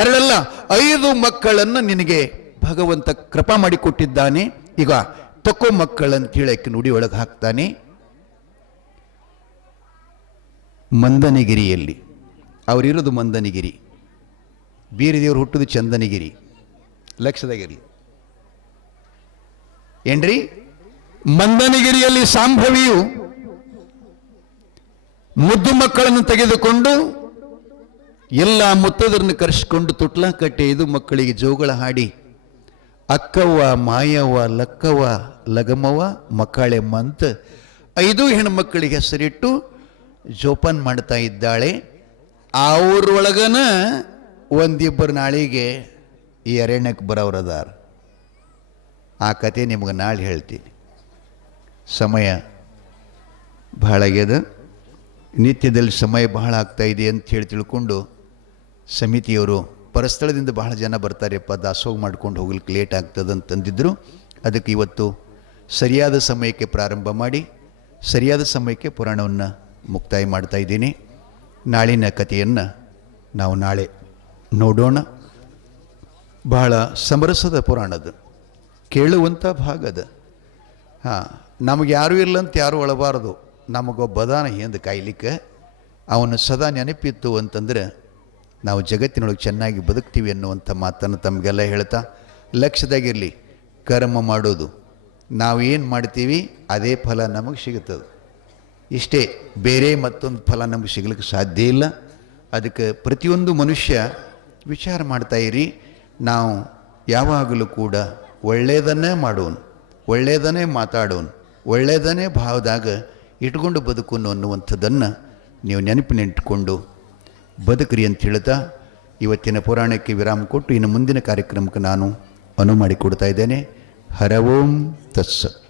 ಎರಡಲ್ಲ 5 ಮಕ್ಕಳನ್ನು ನಿನಗೆ ಭಗವಂತ ಕೃಪಾ ಮಾಡಿಕೊಟ್ಟಿದ್ದಾನೆ. ಈಗ ತಕ್ಕೋ ಮಕ್ಕಳಂತ ಹೇಳಕ್ಕೆ ನುಡಿ ಒಳಗೆ ಹಾಕ್ತಾನೆ. ಮಂದನಗಿರಿಯಲ್ಲಿ ಅವರಿರೋದು ಮಂದನಗಿರಿ, ಬೀರದೇವರು ಹುಟ್ಟುದು ಚಂದನಗಿರಿ. ಲಕ್ಷದಾಗಿರಲಿ ಏನ್ರಿ. ಮಂದನಗಿರಿಯಲ್ಲಿ ಸಾಂಭವಿಯು ಮುದ್ದು ಮಕ್ಕಳನ್ನು ತೆಗೆದುಕೊಂಡು ಎಲ್ಲ ಮುತ್ತದರನ್ನು ಕರೆಸಿಕೊಂಡು ತುಟ್ಲ ಕಟ್ಟೆ 5 ಮಕ್ಕಳಿಗೆ ಜೋಗಳ ಹಾಡಿ ಅಕ್ಕವ್ವ, ಮಾಯವ್ವ, ಲಕ್ಕವ್ವ, ಲಗಮವ್ವ, ಮಕ್ಕಳೆಮ್ಮ ಅಂತ 5 ಹೆಣ್ಮಕ್ಕಳಿಗೆ ಹೆಸರಿಟ್ಟು ಜೋಪಾನ ಮಾಡ್ತಾ ಇದ್ದಾಳೆ. ಅವ್ರೊಳಗನ ಒಂದಿಬ್ಬರು ನಾಳೆಗೆ ಈ ಅರಣ್ಯಕ್ಕೆ ಬರೋರದಾರ. ಆ ಕತೆ ನಿಮ್ಗೆ ನಾಳೆ ಹೇಳ್ತೀನಿ. ಸಮಯ ಬಹಳ ಆಗ್ಯದ, ನಿತ್ಯದಲ್ಲಿ ಸಮಯ ಬಹಳ ಆಗ್ತಾ ಇದೆ ಅಂತ ಹೇಳಿ ತಿಳ್ಕೊಂಡು ಸಮಿತಿಯವರು ಪರಸ್ಥಳದಿಂದ ಬಹಳ ಜನ ಬರ್ತಾರೆಪ್ಪ, ದಾಸೋಹ ಮಾಡ್ಕೊಂಡು ಹೋಗ್ಲಿಕ್ಕೆ ಲೇಟ್ ಆಗ್ತದಂತಂದಿದ್ರು. ಅದಕ್ಕೆ ಇವತ್ತು ಸರಿಯಾದ ಸಮಯಕ್ಕೆ ಪ್ರಾರಂಭ ಮಾಡಿ ಸರಿಯಾದ ಸಮಯಕ್ಕೆ ಪುರಾಣವನ್ನು ಮುಕ್ತಾಯ ಮಾಡ್ತಾ ಇದ್ದೀನಿ. ನಾಳಿನ ಕಥೆಯನ್ನು ನಾವು ನಾಳೆ ನೋಡೋಣ. ಬಹಳ ಸಮರಸದ ಪುರಾಣದ, ಕೇಳುವಂಥ ಭಾಗದ. ನಮಗೆ ಯಾರೂ ಇಲ್ಲ ಅಂತ ಯಾರೂ ಒಳಬಾರದು. ನಮಗೊಬ್ಬ ಅದಾನ ಹಿಂದೆ ಕಾಯ್ಲಿಕ್ಕೆ, ಅವನು ಸದಾ ನೆನಪಿತ್ತು ಅಂತಂದರೆ ನಾವು ಜಗತ್ತಿನೊಳಗೆ ಚೆನ್ನಾಗಿ ಬದುಕ್ತೀವಿ ಅನ್ನುವಂಥ ಮಾತನ್ನು ತಮಗೆಲ್ಲ ಹೇಳ್ತಾ ಲಕ್ಷ್ಯದಾಗಿರಲಿ. ಕರ್ಮ ಮಾಡೋದು, ನಾವು ಏನು ಮಾಡ್ತೀವಿ ಅದೇ ಫಲ ನಮಗೆ ಸಿಗುತ್ತದೆ. ಇಷ್ಟೇ, ಬೇರೆ ಮತ್ತೊಂದು ಫಲ ನಮಗೆ ಸಿಗಲಿಕ್ಕೆ ಸಾಧ್ಯ ಇಲ್ಲ. ಅದಕ್ಕೆ ಪ್ರತಿಯೊಂದು ಮನುಷ್ಯ ವಿಚಾರ ಮಾಡ್ತಾಯಿರಿ. ನಾವು ಯಾವಾಗಲೂ ಕೂಡ ಒಳ್ಳೆಯದನ್ನೇ ಮಾಡೋನು, ಒಳ್ಳೆಯದನ್ನೇ ಮಾತಾಡೋನು, ಒಳ್ಳೆಯದನ್ನೇ ಭಾವದಾಗ ಇಟ್ಕೊಂಡು ಬದುಕೋನು ಅನ್ನುವಂಥದ್ದನ್ನು ನೀವು ನೆನಪಿನಿಟ್ಟುಕೊಂಡು ಬದುಕ್ರಿ ಅಂತ ಹೇಳ್ತಾ ಇವತ್ತಿನ ಪುರಾಣಕ್ಕೆ ವಿರಾಮ ಕೊಟ್ಟು ಇನ್ನು ಮುಂದಿನ ಕಾರ್ಯಕ್ರಮಕ್ಕೆ ನಾನು ಅನುವು ಮಾಡಿಕೊಡ್ತಾ ಇದ್ದೇನೆ. ಹರ ಓಂ ತತ್ಸತ್.